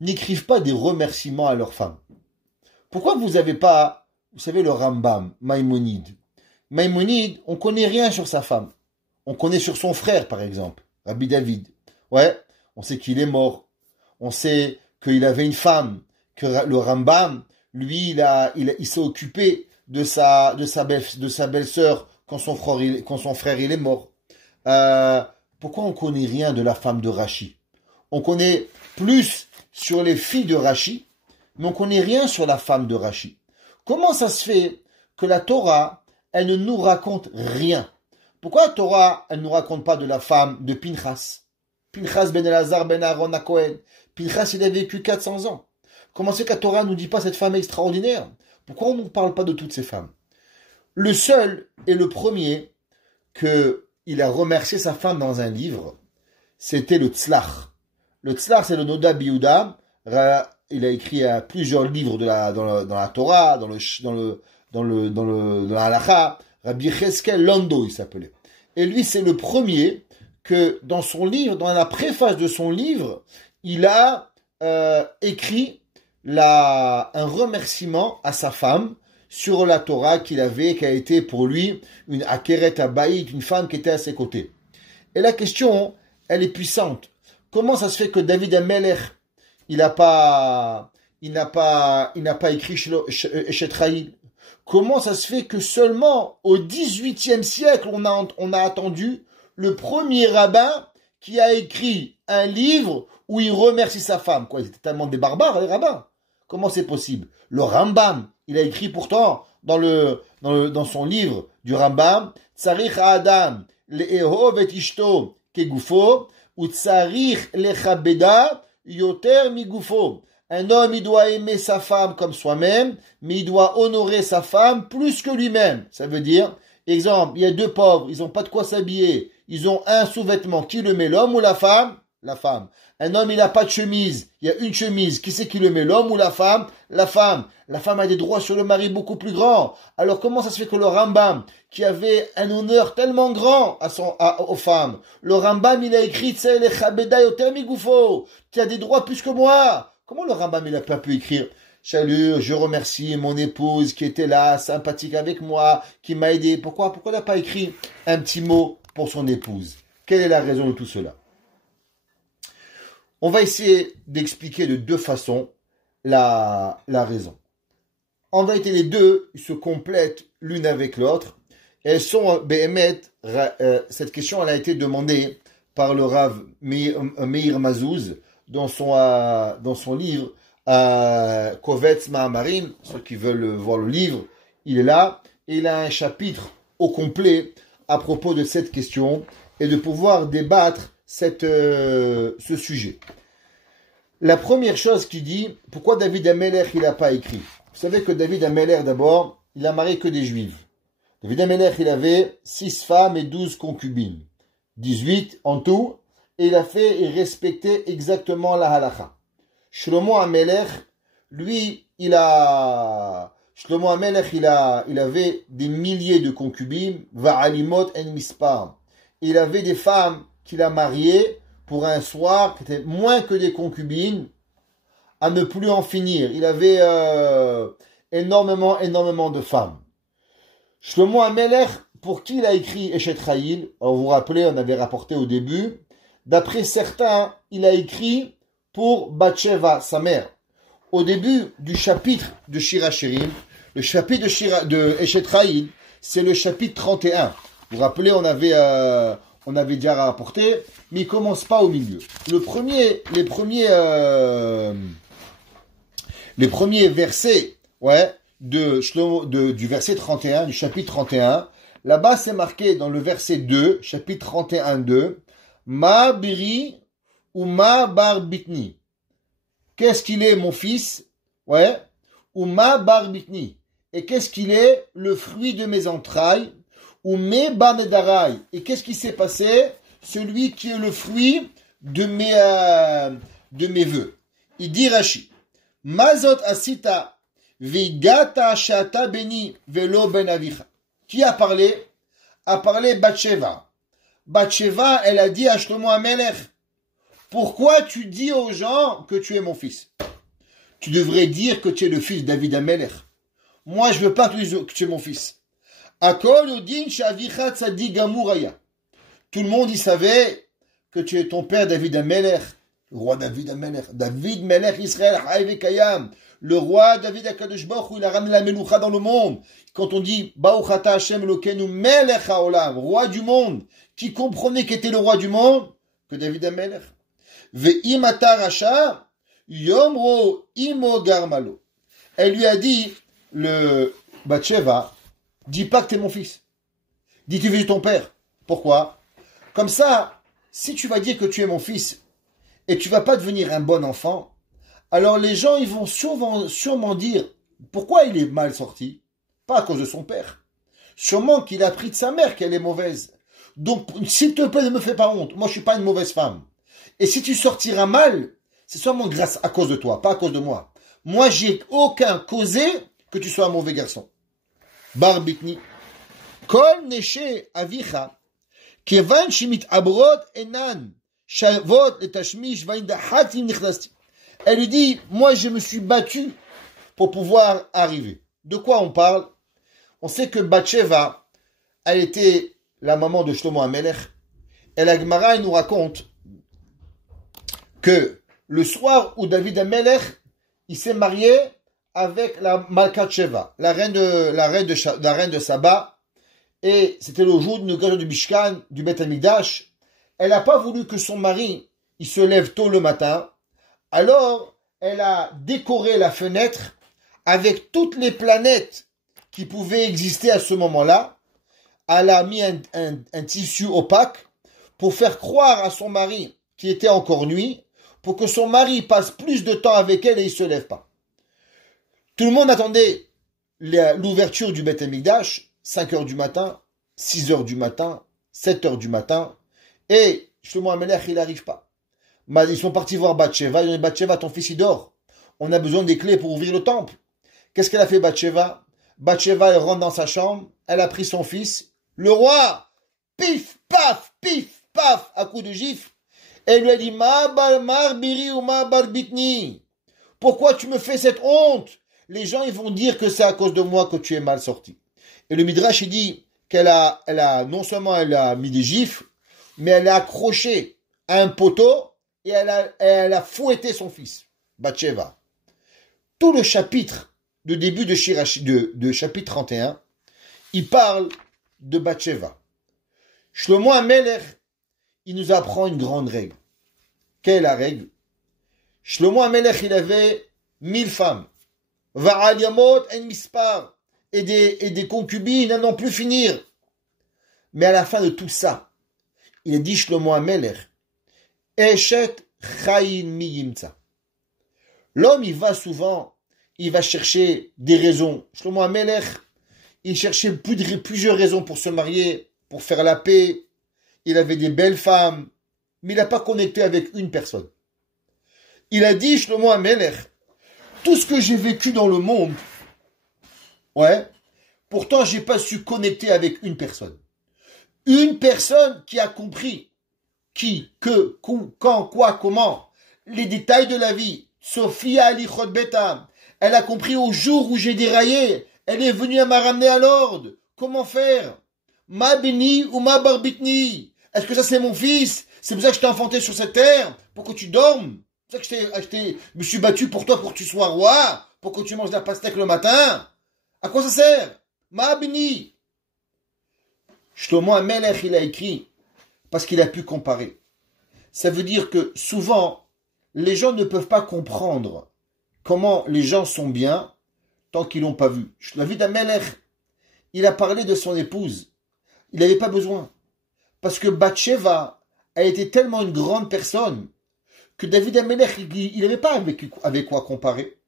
n'écrivent pas des remerciements à leurs femmes? Pourquoi vous n'avez pas, vous savez, le Rambam, Maïmonide, Maïmonide, on connaît rien sur sa femme. On connaît sur son frère, par exemple, Rabbi David. Ouais, on sait qu'il est mort. On sait qu'il avait une femme, que le Rambam, lui, il s'est occupé de sa belle-sœur quand son frère il est mort. Pourquoi on connaît rien de la femme de Rachi? On connaît plus sur les filles de Rachi, mais on connaît rien sur la femme de Rachi. Comment ça se fait que la Torah, elle ne nous raconte rien? Pourquoi la Torah, elle ne nous raconte pas de la femme de Pinchas? Pinchas ben Elazar ben Aaron HaKohen. Pinchas, il a vécu 400 ans. Comment c'est que la Torah ne nous dit pas cette femme extraordinaire? Pourquoi on ne nous parle pas de toutes ces femmes? Le seul et le premier qu'il a remercié sa femme dans un livre, c'était le Tzlach. Le Tzlach, c'est le Noda Biouda. Il a écrit plusieurs livres dans la Torah, dans la Halacha. Rabbi Cheskel Lando, il s'appelait. Et lui, c'est le premier que dans son livre, dans la préface de son livre, il a écrit un remerciement à sa femme sur la Torah qui a été pour lui une Akeret Abaït, une femme qui était à ses côtés. Et la question, elle est puissante. Comment ça se fait que David Amelech, il n'a pas écrit Eshet-Chayil? Comment ça se fait que seulement au XVIIIe siècle, on a attendu le premier rabbin qui a écrit un livre où il remercie sa femme? Quoi, ils étaient tellement des barbares, les rabbins. Comment c'est possible? Le Rambam, il a écrit pourtant dans son livre du Rambam, Tsarich Adam le'ehov et ishto kegufo, ou tsarich lechabeda yoter migufo. Un homme, il doit aimer sa femme comme soi-même, mais il doit honorer sa femme plus que lui-même. Ça veut dire, exemple, il y a deux pauvres, ils n'ont pas de quoi s'habiller, ils ont un sous-vêtement. Qui le met, l'homme ou la femme? La femme. Un homme, il n'a pas de chemise, il y a une chemise. Qui c'est qui le met, l'homme ou la femme? La femme. La femme a des droits sur le mari beaucoup plus grands. Alors comment ça se fait que le Rambam, qui avait un honneur tellement grand aux femmes, le Rambam, il a écrit, tu as des droits plus que moi. Comment le Rambam, il n'a pas pu écrire, salut, je remercie mon épouse qui était là, sympathique avec moi, qui m'a aidé. Pourquoi il n'a pas écrit un petit mot pour son épouse? Quelle est la raison de tout cela? On va essayer d'expliquer de deux façons la raison. En vérité, les deux se complètent l'une avec l'autre. Elles sont, cette question elle a été demandée par le Rav Meir Mazouz dans son livre Kovetz Ma'amarim. Ceux qui veulent voir le livre, il est là. Et il a un chapitre au complet à propos de cette question et de pouvoir débattre ce sujet. La première chose qu'il dit, pourquoi David Amelech il n'a pas écrit? Vous savez que David Amelech d'abord, il a marié que des juifs. David Amelech il avait 6 femmes et 12 concubines. 18 en tout, et il respectait exactement la halakha. Shlomo Amelech, lui, il avait des milliers de concubines, va'alimot en mispar. Il avait des femmes qu'il a mariées pour un soir qui était moins que des concubines, à ne plus en finir. Il avait énormément de femmes. Shlomo Amelech, pour qui il a écrit Eshet-Chayil? Vous vous rappelez, on avait rapporté au début. D'après certains, il a écrit pour Bathsheba, sa mère. Au début du chapitre de Shir HaShirim, le chapitre de Eshet-Chayil, c'est le chapitre 31. Vous vous rappelez, on avait déjà rapporté, mais il commence pas au milieu. Les premiers versets, du verset 31, du chapitre 31, là-bas c'est marqué dans le verset 2, chapitre 31, 2, Ma biri ou ma bar bitni. Qu'est-ce qu'il est, mon fils? Ou ma bar bitni. Et qu'est-ce qu'il est? Le fruit de mes entrailles. Ou me banedarai. Et qu'est-ce qui s'est passé? Celui qui est le fruit de mes vœux. Il dit Rashi, Mazot asita vigata shata beni velo ben avicha. Qui a parlé? A parlé Bathsheba. Bathsheba, elle a dit à Shlomo Amelech, pourquoi tu dis aux gens que tu es mon fils? Tu devrais dire que tu es le fils de David Amelech. Moi, je veux pas que tu es mon fils. Akol Odin Shavicha Tzadik Gamuraya. Tout le monde y savait que tu es ton père David Amelech, le roi David Melech Israël, Haïv Kayam, le roi David Akadosh Baruch Hu, il a ramené la Meloucha dans le monde. Quand on dit Baruchata Hashem Elokeinu Melech Haolam, roi du monde, qui comprenait qu'était le roi du monde, que David Amelech. Ve'im ata rasha, yomro imo garmalo. Elle lui a dit, le Bathsheba, dis pas que t'es mon fils. Dis tu es ton père. Pourquoi? Comme ça, si tu vas dire que tu es mon fils et tu vas pas devenir un bon enfant, alors les gens ils vont sûrement dire pourquoi il est mal sorti? Pas à cause de son père. Sûrement qu'il a appris de sa mère qu'elle est mauvaise. Donc, s'il te plaît, ne me fais pas honte. Moi, je suis pas une mauvaise femme. Et si tu sortiras mal, c'est seulement grâce à cause de toi, pas à cause de moi. Moi, j'ai aucun causé que tu sois un mauvais garçon. Barbitni. Kol neshe avicha. Kevan shimit abrot enan. Shavot et tashmish vaindahatim nichlasti. Elle lui dit, moi, je me suis battu pour pouvoir arriver. De quoi on parle? On sait que Bathsheba, elle était la maman de Shlomo HaMelech. Et la Gemara nous raconte que le soir où David HaMelech, il s'est marié avec la Malkat Sheva, la reine de Saba, et c'était le jour de l'inauguration du Mishkan, du Beth Amikdash. Elle n'a pas voulu que son mari, il se lève tôt le matin. Alors, elle a décoré la fenêtre avec toutes les planètes qui pouvaient exister à ce moment-là. Elle a mis un tissu opaque pour faire croire à son mari qu'il était encore nuit, pour que son mari passe plus de temps avec elle et il ne se lève pas. Tout le monde attendait l'ouverture du Beth Amikdash, 5 heures du matin, 6 heures du matin, 7 heures du matin, et Shlomo HaMelech, il n'arrive pas. Ils sont partis voir Bathsheba, ils ont dit, Bathsheba, ton fils il dort. On a besoin des clés pour ouvrir le temple. Qu'est-ce qu'elle a fait Bathsheba? Bathsheba, elle rentre dans sa chambre, elle a pris son fils, le roi, pif, paf, à coup de gifle, et elle lui a dit, Ma bar biri ou ma bar bitni. Pourquoi tu me fais cette honte? Les gens, ils vont dire que c'est à cause de moi que tu es mal sorti. Et le Midrash, il dit non seulement elle a mis des gifles, mais elle a accroché à un poteau et elle a fouetté son fils, Bathsheba. Tout le chapitre, de début de chapitre 31, il parle de Bathsheba. Shlomo HaMelech, il nous apprend une grande règle. Quelle est la règle? Shlomo HaMelech, il avait 1000 femmes. Va'al yamot en mispar. Et des concubines à n'en plus finir. Mais à la fin de tout ça, il a dit Shlomo HaMelech, Eshet chayin mi yimtza. L'homme, il va chercher des raisons. Shlomo HaMelech, il cherchait plusieurs raisons pour se marier, pour faire la paix. Il avait des belles femmes, mais il n'a pas connecté avec une personne. Il a dit, Shlomo HaMelech, tout ce que j'ai vécu dans le monde, pourtant j'ai pas su connecter avec une personne. Une personne qui a compris qui, que, quand, quoi, comment, les détails de la vie. Sophia Alichot Beta, elle a compris au jour où j'ai déraillé, elle est venue à m'a ramener à l'ordre. Comment faire? Ma béni ou ma barbitni? Est-ce que ça c'est mon fils? C'est pour ça que je t'ai enfanté sur cette terre? Pour que tu dormes? C'est pour ça que je me suis battu pour toi, pour que tu sois roi? Pour que tu manges de la pastèque le matin? À quoi ça sert? Ma béni. Shlomo HaMelech, il a écrit parce qu'il a pu comparer. Ça veut dire que souvent, les gens ne peuvent pas comprendre comment les gens sont bien tant qu'ils l'ont pas vu. David HaMelech, il a parlé de son épouse. Il n'avait pas besoin. Parce que Bathsheba a été tellement une grande personne que David HaMelech, il n'avait pas avec quoi comparer.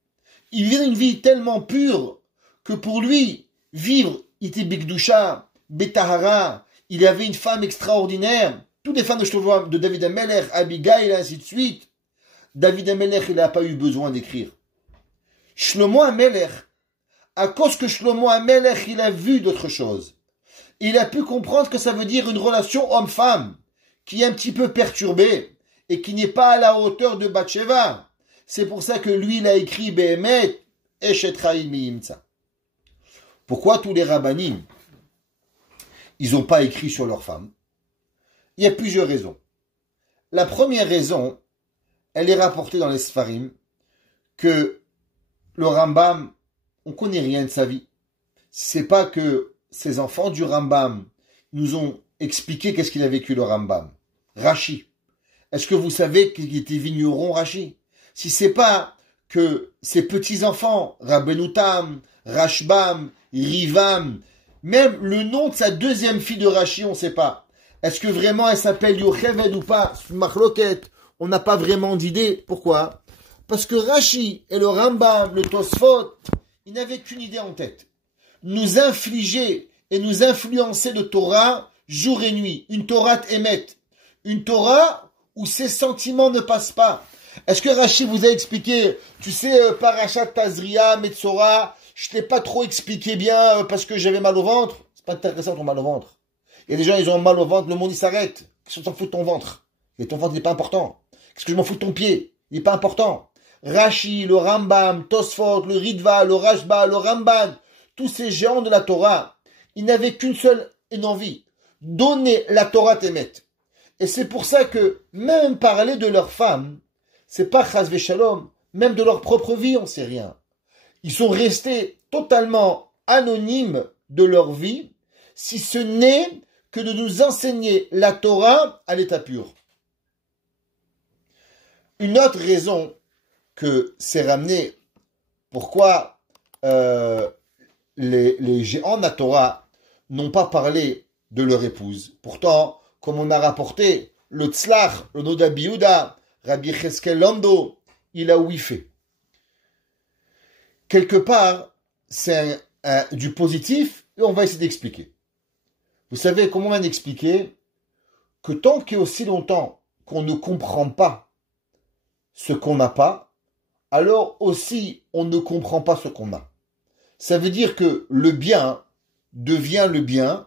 Il vivait une vie tellement pure que pour lui, vivre, il était Bigdusha, Betahara, il avait une femme extraordinaire. Toutes les femmes de David HaMelech, Abigail, et ainsi de suite. David HaMelech, il n'a pas eu besoin d'écrire. Shlomo HaMelech, à cause que Shlomo HaMelech, il a vu d'autres choses. Il a pu comprendre que ça veut dire une relation homme-femme, qui est un petit peu perturbée, et qui n'est pas à la hauteur de Bathsheba. C'est pour ça que lui, il a écrit Behemet, Eshet Chaim mi Yimtza. Pourquoi tous les rabbanim, ils n'ont pas écrit sur leurs femmes? Il y a plusieurs raisons. La première raison, elle est rapportée dans les Sfarim, que le Rambam, on ne connaît rien de sa vie. C'est pas que ces enfants du Rambam nous ont expliqué qu'est-ce qu'il a vécu le Rambam. Rashi. Est-ce que vous savez qu'il était vigneron, Rashi? Si c'est pas que ses petits-enfants, Rabbeinu Tam, Rashbam, Rivam, même le nom de sa deuxième fille de Rashi, on ne sait pas. Est-ce que vraiment elle s'appelle Yocheved ou pas? C'est une marloquette. On n'a pas vraiment d'idée. Pourquoi? Parce que Rashi et le Rambam, le Tosfot, ils n'avaient qu'une idée en tête. Nous infliger et nous influencer de Torah jour et nuit. Une Torah émet. Une Torah où ses sentiments ne passent pas. Est-ce que Rashi vous a expliqué, tu sais, Parashat Tazria, Metzora, je t'ai pas trop expliqué bien parce que j'avais mal au ventre? C'est pas intéressant ton mal au ventre. Il y a des gens, ils ont mal au ventre, le monde il s'arrête. Qu'est-ce que t'en fous de ton ventre? Et ton ventre n'est pas important. Qu'est-ce que je m'en fous de ton pied? Il n'est pas important. Rashi, le Rambam, Tosfot, le Ritva, le Rashba, le Ramban, tous ces géants de la Torah, ils n'avaient qu'une seule envie, donner la Torah Témet. Et c'est pour ça que même parler de leurs femmes, c'est pas Chas Veshalom, même de leur propre vie, on ne sait rien. Ils sont restés totalement anonymes de leur vie, si ce n'est que de nous enseigner la Torah à l'état pur. Une autre raison que c'est ramené, pourquoi les géants de la Torah n'ont pas parlé de leur épouse. Pourtant, comme on a rapporté, le Tzlach, le Noda Biouda, Rabbi Cheskel Lando, il a oui fait. Quelque part, c'est du positif, et on va essayer d'expliquer. Vous savez comment on va expliquer que tant qu'il y a aussi longtemps qu'on ne comprend pas ce qu'on n'a pas, alors aussi on ne comprend pas ce qu'on a. Ça veut dire que le bien devient le bien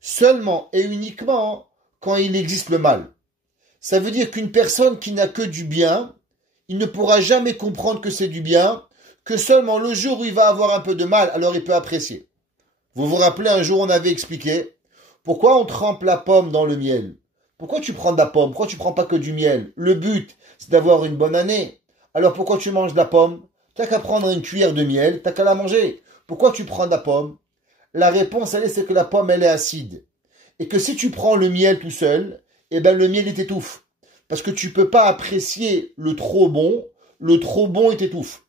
seulement et uniquement quand il existe le mal. Ça veut dire qu'une personne qui n'a que du bien, il ne pourra jamais comprendre que c'est du bien, que seulement le jour où il va avoir un peu de mal, alors il peut apprécier. Vous vous rappelez, un jour on avait expliqué pourquoi on trempe la pomme dans le miel. Pourquoi tu prends de la pomme? Pourquoi tu prends pas que du miel? Le but, c'est d'avoir une bonne année. Alors pourquoi tu manges de la pomme? T'as qu'à prendre une cuillère de miel, t'as qu'à la manger. Pourquoi tu prends de la pomme? La réponse, elle est, c'est que la pomme, elle est acide. Et que si tu prends le miel tout seul, eh ben le miel, il t'étouffe. Parce que tu peux pas apprécier le trop bon il t'étouffe.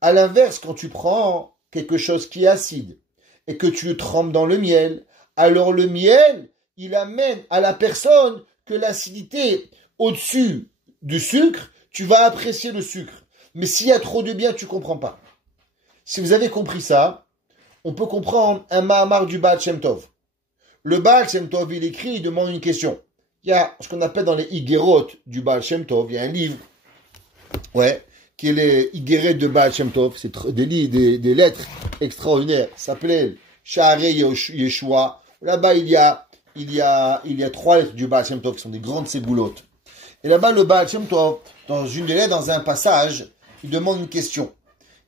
À l'inverse, quand tu prends quelque chose qui est acide et que tu le trempes dans le miel, alors le miel, il amène à la personne que l'acidité au-dessus du sucre, tu vas apprécier le sucre. Mais s'il y a trop de bien, tu comprends pas. Si vous avez compris ça, on peut comprendre un Mahamar du Baal Shem Tov. Le Baal Shem Tov, il écrit, il demande une question. Il y a ce qu'on appelle dans les Higuerot du Baal Shem Tov, il y a un livre, qui est les Higuerot de Baal Shem Tov, c'est des lettres extraordinaires, ça s'appelait Sha'arei Yeshua. Là-bas, il y a 3 lettres du Baal Shem Tov qui sont des grandes séboulottes. Et là-bas, le Baal Shem Tov, dans une des lettres, dans un passage, il demande une question.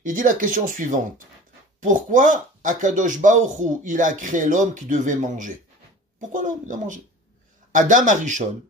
Il dit la question suivante. Pourquoi Akadosh Baruch Hu, il a créé l'homme qui devait manger? Pourquoi l'homme doit manger? Adam Arishon,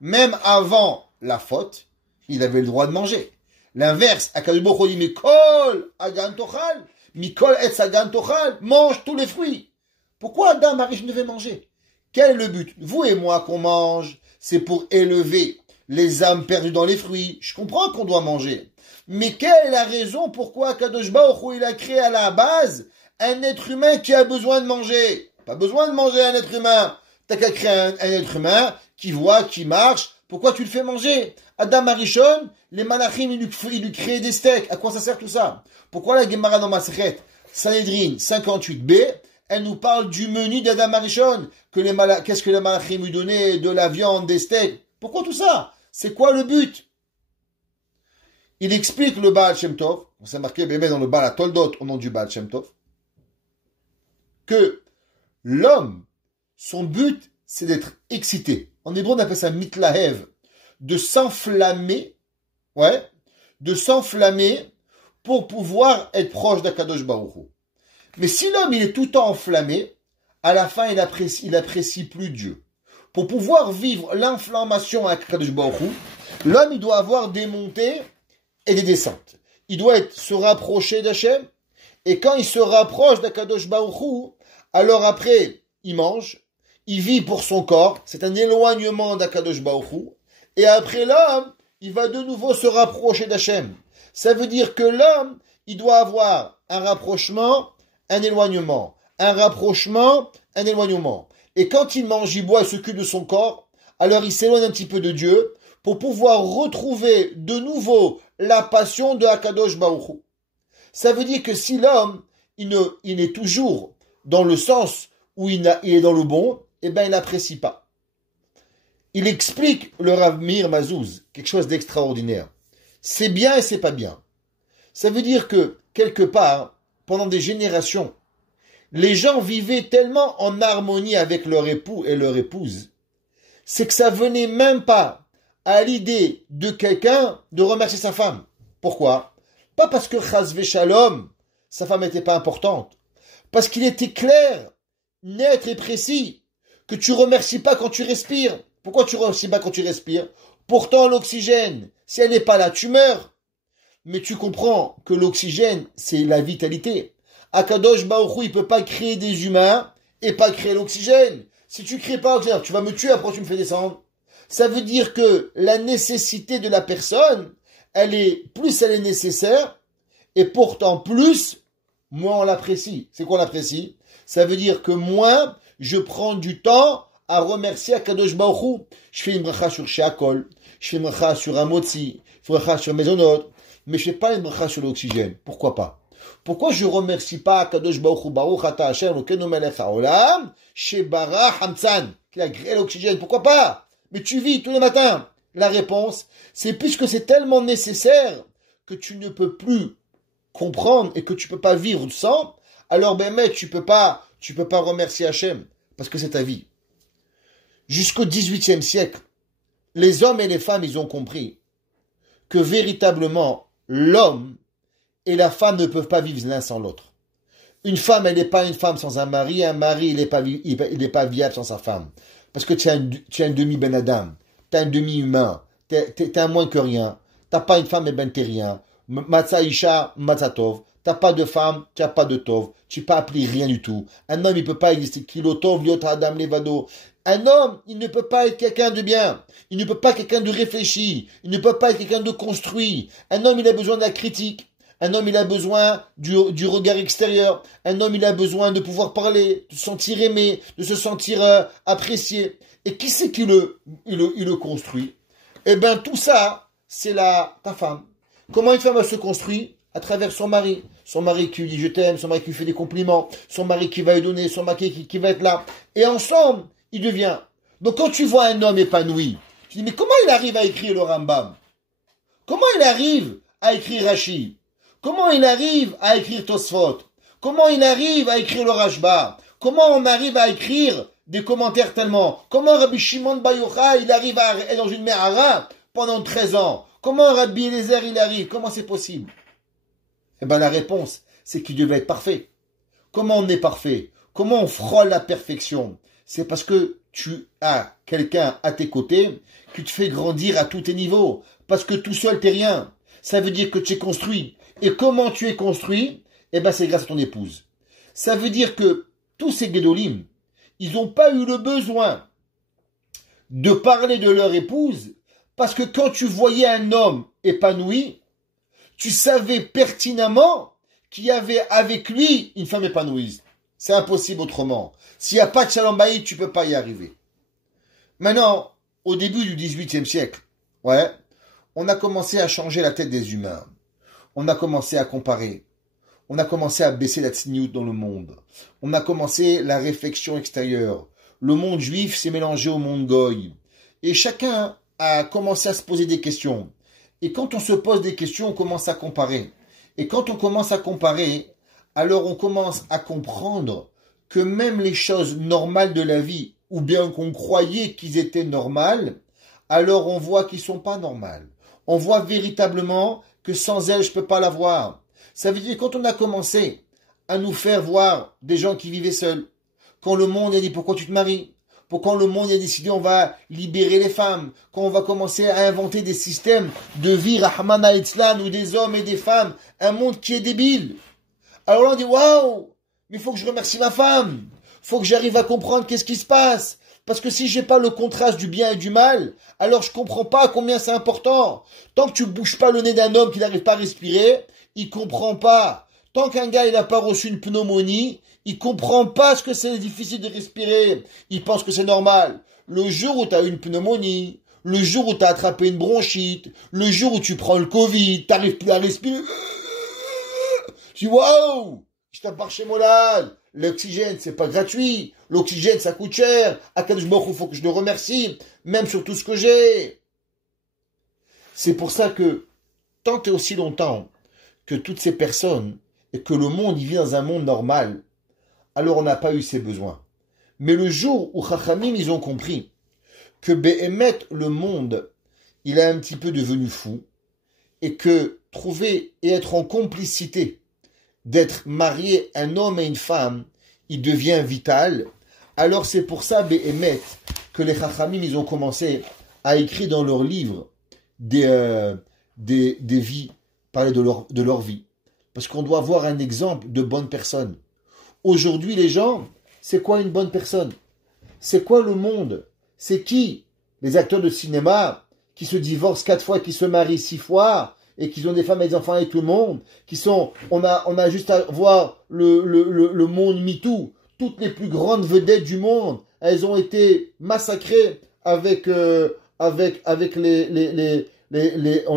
même avant la faute, il avait le droit de manger. L'inverse, Akadosh Baruch Hu dit, Mikol Agan Tochal, Mikol Etz Agan Tochal, mange tous les fruits. Pourquoi Adam Arishon devait manger? Quel est le but? Vous et moi qu'on mange, c'est pour élever les âmes perdues dans les fruits. Je comprends qu'on doit manger. Mais quelle est la raison pourquoi Kadosh Baruch Hu, il a créé à la base un être humain qui a besoin de manger? Pas besoin de manger un être humain. T'as qu'à créer un être humain qui voit, qui marche. Pourquoi tu le fais manger? Adam Arishon, les malachim, ils lui créaient des steaks. À quoi ça sert tout ça? Pourquoi la Gemara dans Masechet Sanhedrin 58b, elle nous parle du menu d'Adam Arishon? Qu'est-ce que les malachim lui donnaient? De la viande, des steaks. Pourquoi tout ça? C'est quoi le but? Il explique le Baal Shem Tov, on s'est marqué bébé dans le Baal Toldot au nom du Baal Shem Tov, que l'homme, son but, c'est d'être excité. En hébreu, on appelle ça mitlahev, de s'enflammer, de s'enflammer pour pouvoir être proche d'Akadosh Baruch Hu. Mais si l'homme, il est tout le temps enflammé, à la fin, il apprécie plus Dieu. Pour pouvoir vivre l'inflammation avec Kadosh Baruch Hu, l'homme, il doit avoir des montées et des descentes. Il doit se rapprocher d'Hachem, et quand il se rapproche d'Akadosh Baruch Hu, alors après, il mange, il vit pour son corps, c'est un éloignement d'Akadosh Baruch Hu, et après l'homme, il va de nouveau se rapprocher d'Hachem. Ça veut dire que l'homme, il doit avoir un rapprochement, un éloignement, un rapprochement, un éloignement. Et quand il mange, il boit, il s'occupe de son corps, alors il s'éloigne un petit peu de Dieu pour pouvoir retrouver de nouveau la passion de Akadosh Baruch Hu. Ça veut dire que si l'homme, il est toujours dans le sens où il est dans le bon, eh ben il n'apprécie pas. Il explique le Rav Meir Mazouz, quelque chose d'extraordinaire. C'est bien et c'est pas bien. Ça veut dire que, quelque part, pendant des générations, les gens vivaient tellement en harmonie avec leur époux et leur épouse, c'est que ça venait même pas à l'idée de quelqu'un de remercier sa femme. Pourquoi? Pas parce que chas v'shalom, sa femme n'était pas importante. Parce qu'il était clair, net et précis, que tu remercies pas quand tu respires. Pourquoi tu remercies pas quand tu respires? Pourtant l'oxygène, si elle n'est pas là, tu meurs. Mais tu comprends que l'oxygène, c'est la vitalité. Akadosh Baruch Hu, il peut pas créer des humains et pas créer l'oxygène. Si tu crées pas l'oxygène, tu vas me tuer, après tu me fais descendre. Ça veut dire que la nécessité de la personne, elle est nécessaire, et pourtant plus, moins on l'apprécie. C'est quoi on l'apprécie? Ça veut dire que moins je prends du temps à remercier Akadosh Baruch Hu. Je fais une bracha sur Sheakol, je fais une bracha sur Amotzi, je fais une bracha sur Maisonot, mais je fais pas une bracha sur l'oxygène. Pourquoi pas? Pourquoi je remercie pas Akadosh Baruch Hu, Baruch Ata Hashem, Elokeinu melech haolam, Shebara Hamtzan, qui a créé l'oxygène? Pourquoi pas? Mais tu vis tous les matins. La réponse, c'est puisque c'est tellement nécessaire que tu ne peux plus comprendre et que tu peux pas vivre sans, alors ben mec, tu peux pas remercier Hachem, parce que c'est ta vie. Jusqu'au XVIIIe siècle, les hommes et les femmes, ils ont compris que véritablement, l'homme et la femme ne peuvent pas vivre l'un sans l'autre. Une femme, elle n'est pas une femme sans un mari il n'est pas viable sans sa femme. Parce que tu as un demi-ben Adam, tu as un demi-humain, t'es un moins que rien. T'as pas une femme, et ben t'es rien. Matzah Isha, Matzah Tov. T'as pas de femme, tu n'as pas de Tov. Tu peux appeler rien du tout. Un homme, il peut pas exister. Kilo Tov, Liot Adam Levado. Un homme, il ne peut pas être quelqu'un de bien. Il ne peut pas être quelqu'un de réfléchi. Il ne peut pas être quelqu'un de construit. Un homme, il a besoin de la critique. Un homme, il a besoin du regard extérieur. Un homme, il a besoin de pouvoir parler, de se sentir aimé, de se sentir apprécié. Et qui c'est qui le construit? Eh bien, tout ça, c'est ta femme. Comment une femme elle se construit? À travers son mari. Son mari qui lui dit je t'aime, son mari qui lui fait des compliments, son mari qui va lui donner, son mari qui va être là. Et ensemble, il devient. Donc quand tu vois un homme épanoui, tu dis mais comment il arrive à écrire le Rambam? Comment il arrive à écrire Rashi? Comment il arrive à écrire Tosfot? Comment il arrive à écrire le Rashba? Comment on arrive à écrire des commentaires tellement? Comment Rabbi Shimon Bar Yochai, il arrive à être dans une Mehara pendant 13 ans? Comment Rabbi Eliezer, il arrive? Comment c'est possible? Eh bien la réponse, c'est qu'il devait être parfait. Comment on est parfait? Comment on frôle la perfection? C'est parce que tu as quelqu'un à tes côtés qui te fait grandir à tous tes niveaux. Parce que tout seul, t'es rien. Ça veut dire que tu es construit. Et comment tu es construit? Eh bien c'est grâce à ton épouse. Ça veut dire que tous ces Gedolim, ils n'ont pas eu le besoin de parler de leur épouse, parce que quand tu voyais un homme épanoui, tu savais pertinemment qu'il y avait avec lui une femme épanouie. C'est impossible autrement. S'il n'y a pas de Shalom Bayit, tu ne peux pas y arriver. Maintenant, au début du XVIIIe siècle, on a commencé à changer la tête des humains. On a commencé à comparer. On a commencé à baisser la tsniout dans le monde. On a commencé la réflexion extérieure. Le monde juif s'est mélangé au monde goy. Et chacun a commencé à se poser des questions. Et quand on se pose des questions, on commence à comparer. Et quand on commence à comparer, alors on commence à comprendre que même les choses normales de la vie, ou bien qu'on croyait qu'ils étaient normales, alors on voit qu'ils ne sont pas normales. On voit véritablement que sans elles, je ne peux pas l'avoir. Ça veut dire que quand on a commencé à nous faire voir des gens qui vivaient seuls, quand le monde a dit pourquoi tu te maries, pourquoi le monde a décidé on va libérer les femmes, quand on va commencer à inventer des systèmes de vie, Rahman al-Islam, où des hommes et des femmes, un monde qui est débile. Alors là on dit waouh, mais il faut que je remercie ma femme, faut que j'arrive à comprendre qu'est-ce qui se passe. Parce que si j'ai pas le contraste du bien et du mal, alors je comprends pas combien c'est important. Tant que tu bouges pas le nez d'un homme qui n'arrive pas à respirer, il comprend pas. Tant qu'un gars il n'a pas reçu une pneumonie, il comprend pas ce que c'est difficile de respirer. Il pense que c'est normal. Le jour où tu as une pneumonie, le jour où tu as attrapé une bronchite, le jour où tu prends le Covid, t'arrives plus à respirer. Tu dis waouh, je t'ai marché molal. L'oxygène, c'est pas gratuit. L'oxygène, ça coûte cher. À quel moment il faut que je le remercie, même sur tout ce que j'ai. C'est pour ça que, tant et aussi longtemps que toutes ces personnes, et que le monde, il vit dans un monde normal, alors on n'a pas eu ces besoins. Mais le jour où Chachamim, ils ont compris que Behemet, le monde, il est un petit peu devenu fou, et que trouver et être en complicité, d'être marié un homme et une femme, il devient vital. Alors c'est pour ça, Behemet, que les Chachamim, ils ont commencé à écrire dans leurs livres des vies, parler de leur vie. Parce qu'on doit avoir un exemple de bonne personne. Aujourd'hui, les gens, c'est quoi une bonne personne? C'est quoi le monde? C'est qui? Les acteurs de cinéma qui se divorcent 4 fois, qui se marient 6 fois, et qui ont des femmes et des enfants avec tout le monde, qui sont, on a juste à voir le monde MeToo, toutes les plus grandes vedettes du monde, elles ont été massacrées avec on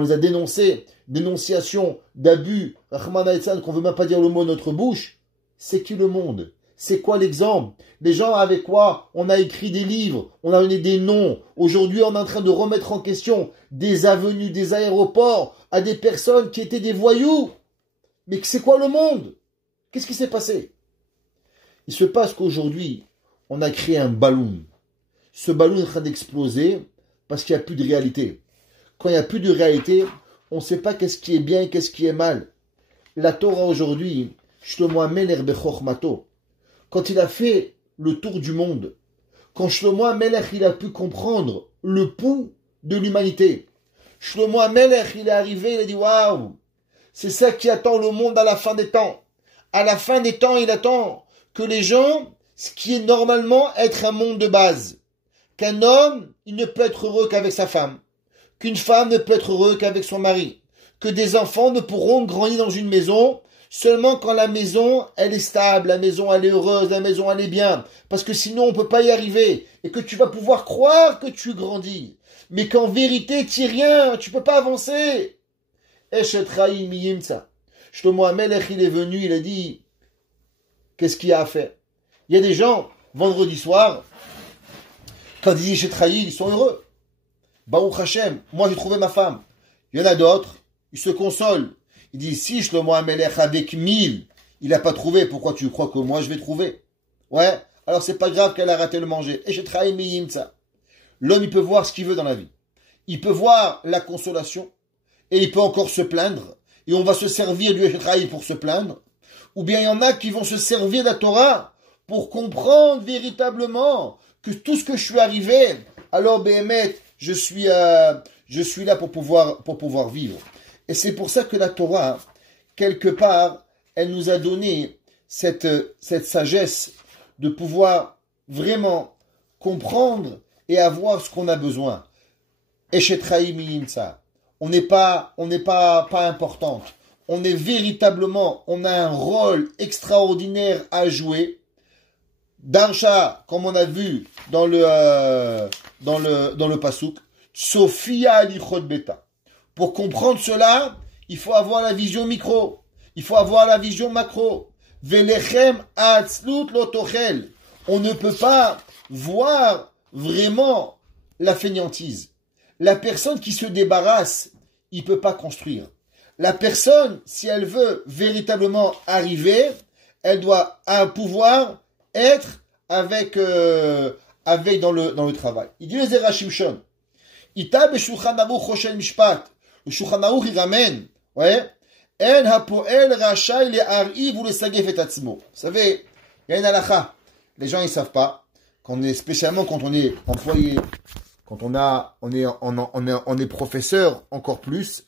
les a dénoncées, dénonciation d'abus, Rahman al-Islam, qu'on veut même pas dire le mot de notre bouche. C'est qui le monde? C'est quoi l'exemple? Les gens avec quoi on a écrit des livres, on a donné des noms. Aujourd'hui, on est en train de remettre en question des avenues, des aéroports à des personnes qui étaient des voyous. Mais c'est quoi le monde? Qu'est-ce qui s'est passé? Il se passe qu'aujourd'hui, on a créé un ballon. Ce ballon est en train d'exploser parce qu'il n'y a plus de réalité. Quand il n'y a plus de réalité, on ne sait pas qu'est-ce qui est bien et qu'est-ce qui est mal. La Torah aujourd'hui, Shlomo HaMelech bechormato, quand il a fait le tour du monde, quand Shlomo HaMelech il a pu comprendre le pouls de l'humanité, Shlomo HaMelech il est arrivé, il a dit waouh, c'est ça qui attend le monde à la fin des temps. À la fin des temps, il attend que les gens, ce qui est normalement être un monde de base, qu'un homme, il ne peut être heureux qu'avec sa femme, qu'une femme ne peut être heureuse qu'avec son mari, que des enfants ne pourront grandir dans une maison seulement quand la maison, elle est stable, la maison, elle est heureuse, la maison, elle est bien. Parce que sinon, on ne peut pas y arriver. Et que tu vas pouvoir croire que tu grandis. Mais qu'en vérité, tu n'es rien, tu ne peux pas avancer. Eshet-Raïm Miyimtsa. Shlomo HaMelech, il est venu, il a dit, qu'est-ce qu'il y a à faire? Il y a des gens, vendredi soir, quand ils disent Eshet-Raïm, ils sont heureux. Baruch Hashem, moi j'ai trouvé ma femme. Il y en a d'autres, ils se consolent. Il dit, si Shlomo HaMelech avec 1000, il n'a pas trouvé, pourquoi tu crois que moi je vais trouver? Ouais, alors c'est pas grave qu'elle a raté le manger. Et je travaille ça. L'homme, il peut voir ce qu'il veut dans la vie. Il peut voir la consolation, et il peut encore se plaindre, et on va se servir du Eshet pour se plaindre. Ou bien il y en a qui vont se servir de la Torah pour comprendre véritablement que tout ce que je suis arrivé, alors Béhémet, je suis là pour pouvoir vivre. Et c'est pour ça que la Torah, quelque part, elle nous a donné cette sagesse de pouvoir vraiment comprendre et avoir ce qu'on a besoin. On n'est pas importante. On est véritablement, on a un rôle extraordinaire à jouer. Darsha, comme on a vu dans le Pasuk, Sophia alichot beta. Pour comprendre cela, il faut avoir la vision micro. Il faut avoir la vision macro. Velechem atzlut lotochel. On ne peut pas voir vraiment la fainéantise. La personne qui se débarrasse, il ne peut pas construire. La personne, si elle veut véritablement arriver, elle doit pouvoir être avec dans le travail. Il dit le Zera Shimshon. Ita b'shulchan aruch choshel mishpat. Le Shulchan Aruch il ramène, ouais, En hapoel rachai le'ar'iv ou lesagef et atzmo. Vous savez, il y a une halakha. les gens ils savent pas, spécialement quand on est employé, quand on est professeur encore plus,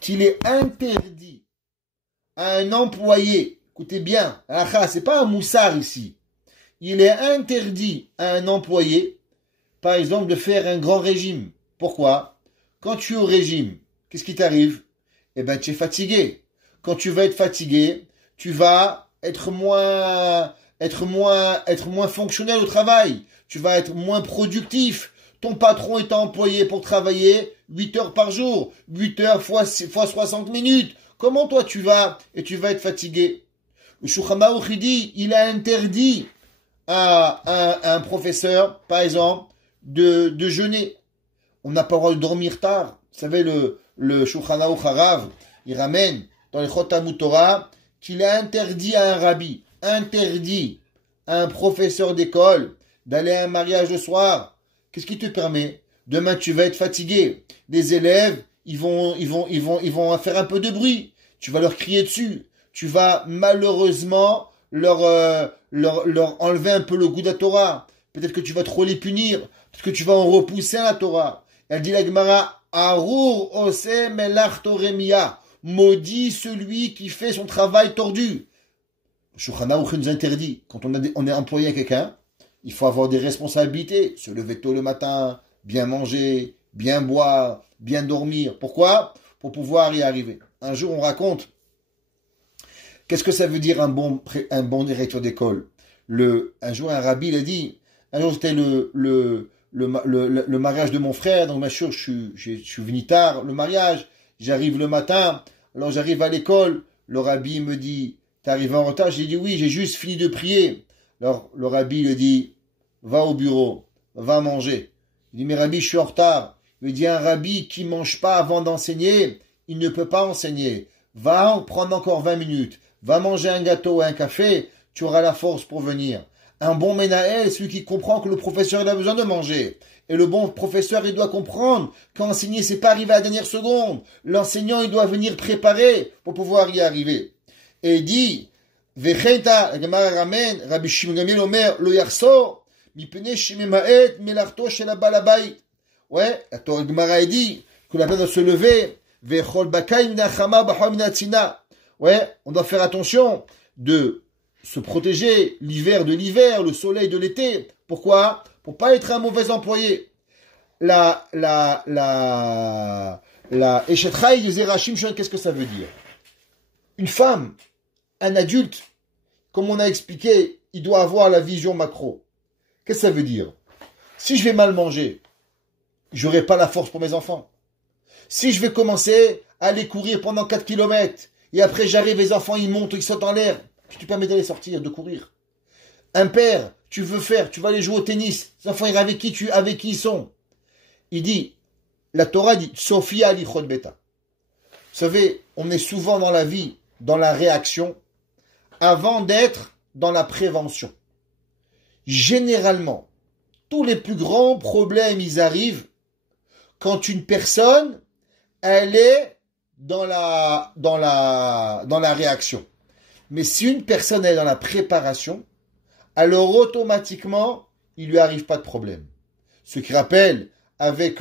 qu'il est interdit à un employé, écoutez bien, c'est pas un moussard ici, il est interdit à un employé, par exemple, de faire un grand régime. Pourquoi? Quand tu es au régime, qu'est-ce qui t'arrive? Eh ben, tu es fatigué. Quand tu vas être fatigué, tu vas être moins fonctionnel au travail. Tu vas être moins productif. Ton patron est employé pour travailler 8 heures par jour. 8 heures fois 60 minutes. Comment toi tu vas être fatigué? Le Shulchan Aruch dit, il a interdit à un professeur, par exemple, de jeûner. On n'a pas le droit de dormir tard. Vous savez, le Shulchan Aruch Harav, il ramène dans les Chot Talmud Torah qu'il a interdit à un rabbi, interdit à un professeur d'école d'aller à un mariage le soir. Qu'est-ce qui te permet? Demain, tu vas être fatigué. Les élèves, ils vont faire un peu de bruit. Tu vas leur crier dessus. Tu vas malheureusement leur enlever un peu le goût de la Torah. Peut-être que tu vas trop les punir. Peut-être que tu vas en repousser à la Torah. Elle dit la Gemara, Arur ose melach toremia. Maudit celui qui fait son travail tordu. Shulchan Aruch nous interdit, quand on est employé à quelqu'un, il faut avoir des responsabilités, se lever tôt le matin, bien manger, bien boire, bien dormir. Pourquoi? Pour pouvoir y arriver. Un jour, on raconte, qu'est-ce que ça veut dire un bon directeur d'école? Un jour, un rabbi l'a dit, un jour, c'était le mariage de mon frère, donc bien sûr, je suis venu tard, le mariage, j'arrive le matin, alors j'arrive à l'école, le rabbi me dit, t'es arrivé en retard? J'ai dit oui, j'ai juste fini de prier. Alors le rabbi lui dit, va au bureau, va manger. Il dit, mais rabbi, je suis en retard. Il lui dit, un rabbi qui mange pas avant d'enseigner, il ne peut pas enseigner. Va prendre encore 20 minutes, va manger un gâteau et un café, tu auras la force pour venir. Un bon Menaël, celui qui comprend que le professeur il a besoin de manger. Et le bon professeur, il doit comprendre qu'enseigner, c'est pas arriver à la dernière seconde. L'enseignant, il doit venir préparer pour pouvoir y arriver. Et il dit, Vechenta, la Gemara ramène, Rabbi Shimon Gamliel Omer, lo yarso, mipene shememaet, melarto shel balabait. Ouais, la Gemara dit que la personne doit se lever, vechol bakay minachama bachol minatzina. Ouais, on doit faire attention de se protéger l'hiver de l'hiver, le soleil de l'été. Pourquoi? Pour pas être un mauvais employé. La Eshet Chai de Zerachim, qu'est-ce que ça veut dire? Une femme, un adulte, comme on a expliqué, il doit avoir la vision macro. Qu'est-ce que ça veut dire? Si je vais mal manger, j'aurai pas la force pour mes enfants. Si je vais commencer à aller courir pendant 4 kilomètres, et après j'arrive, les enfants ils montent, ils sautent en l'air, tu te permets d'aller sortir, de courir. Un père, tu vas aller jouer au tennis, les enfants avec qui ils sont. Il dit, la Torah dit, Sophia lichot beta. Vous savez, on est souvent dans la vie, dans la réaction, avant d'être dans la prévention. Généralement, tous les plus grands problèmes, ils arrivent quand une personne, elle est dans la réaction. Mais si une personne est dans la préparation, alors automatiquement, il lui arrive pas de problème. Ce qui rappelle avec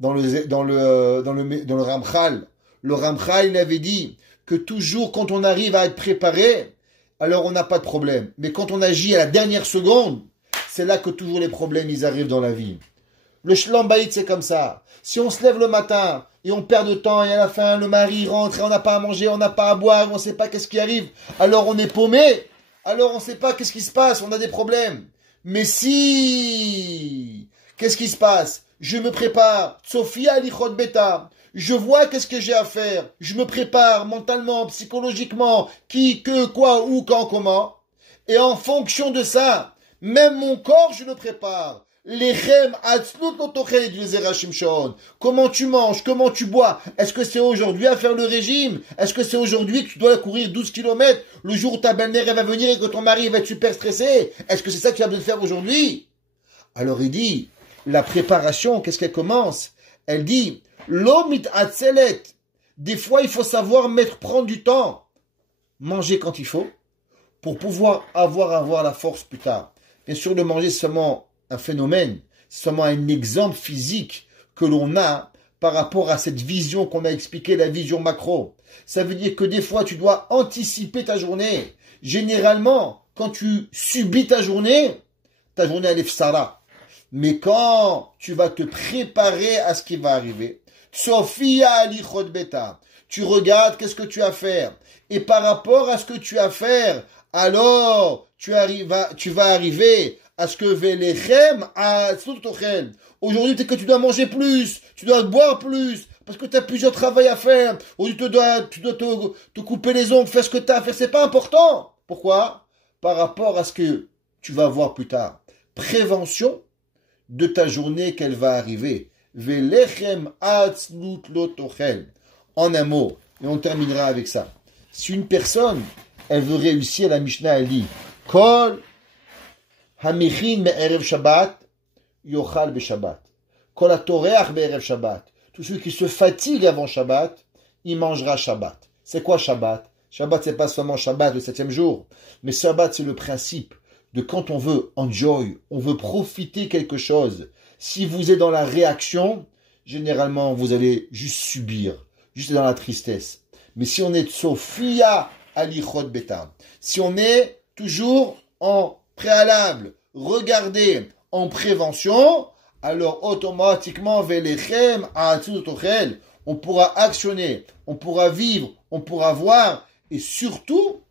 dans le Ramchal, le Ramchal il avait dit que toujours quand on arrive à être préparé, alors on n'a pas de problème. Mais quand on agit à la dernière seconde, c'est là que toujours les problèmes ils arrivent dans la vie. Le Shlom Bayit c'est comme ça. Si on se lève le matin et on perd de temps et à la fin le mari rentre et on n'a pas à manger, on n'a pas à boire, on ne sait pas qu'est-ce qui arrive, alors on est paumé. Alors on ne sait pas qu'est-ce qui se passe, on a des problèmes. Mais si, qu'est-ce qui se passe? Je me prépare, Sophia lichot beta. Je vois qu'est-ce que j'ai à faire. Je me prépare mentalement, psychologiquement, qui, que, quoi, où, quand, comment. Et en fonction de ça, même mon corps, je le prépare. Lechem atzlut lotochel du zerachim shaon. Comment tu manges, comment tu bois. Est-ce que c'est aujourd'hui à faire le régime? Est-ce que c'est aujourd'hui que tu dois courir 12 kilomètres le jour où ta belle-mère va venir et que ton mari va être super stressé? Est-ce que c'est ça que tu as besoin de faire aujourd'hui? Alors il dit, la préparation, qu'est-ce qu'elle commence? Elle dit, l'omit atzelet. Des fois, il faut savoir prendre du temps. Manger quand il faut. pour pouvoir avoir la force plus tard. Bien sûr, le manger, c'est seulement un phénomène, c'est seulement un exemple physique que l'on a par rapport à cette vision qu'on a expliquée, la vision macro. Ça veut dire que des fois, tu dois anticiper ta journée. Généralement, quand tu subis ta journée elle est fsara. Mais quand tu vas te préparer à ce qui va arriver, Sophia alichot beta, tu regardes qu'est-ce que tu as à faire. Et par rapport à ce que tu as à faire, alors tu vas arriver à ce que velechem à tochel. Aujourd'hui, c'est que tu dois manger plus, tu dois boire plus, parce que tu as plusieurs travaux à faire. Aujourd'hui, tu dois te couper les ongles, faire ce que tu as à faire. C'est pas important. Pourquoi? Par rapport à ce que tu vas voir plus tard. Prévention de ta journée qu'elle va arriver. Velechem atzlut lotochel. En un mot, et on terminera avec ça. Si une personne, elle veut réussir, la Mishnah, elle dit Kol hamichin me'erev Shabbat yochal beShabbat. Kol hatoreach be'erev Shabbat. Tout celui qui se fatigue avant Shabbat, il mangera Shabbat. C'est quoi Shabbat? Shabbat, c'est pas seulement Shabbat, le 7e jour. Mais Shabbat, c'est le principe de quand on veut enjoy, on veut profiter quelque chose. Si vous êtes dans la réaction, généralement, vous allez juste subir, juste dans la tristesse. Mais si on est Sophia alichot beta, si on est toujours en préalable, regardez, en prévention, alors automatiquement, velechem a'atzutochel, on pourra actionner, on pourra vivre, on pourra voir, et surtout,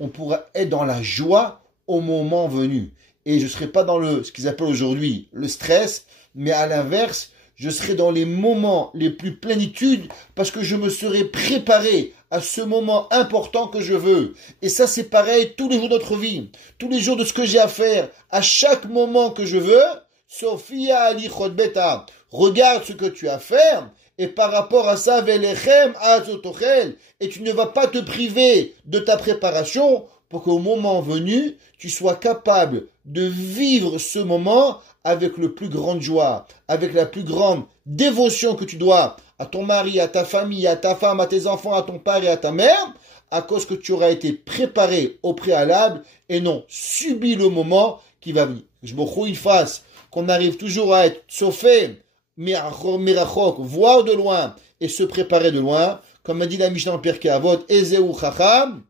on pourra être dans la joie au moment venu. Et je ne serai pas dans ce qu'ils appellent aujourd'hui le stress, mais à l'inverse, je serai dans les moments les plus plénitudes parce que je me serai préparé à ce moment important que je veux. Et ça, c'est pareil tous les jours de notre vie, tous les jours de ce que j'ai à faire, à chaque moment que je veux. Sophia alichot beta, regarde ce que tu as à faire. Et par rapport à ça, velechem a'atzotochel, et tu ne vas pas te priver de ta préparation pour qu'au moment venu, tu sois capable de vivre ce moment avec le plus grande joie, avec la plus grande dévotion que tu dois à ton mari, à ta famille, à ta femme, à tes enfants, à ton père et à ta mère, à cause que tu auras été préparé au préalable et non subi le moment qui va venir. Je me crois une face qu'on arrive toujours à être sauvé, mirachok, voir de loin et se préparer de loin, comme a dit la Mishnah en Pirkei Avot, Ezeu Chacham,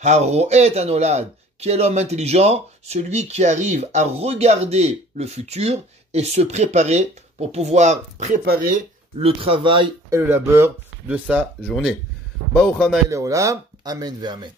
Haroet Anolad, qui est l'homme intelligent, celui qui arrive à regarder le futur et se préparer pour pouvoir préparer le travail et le labeur de sa journée. Baruch Hanai Leolam, Amen ve Amen.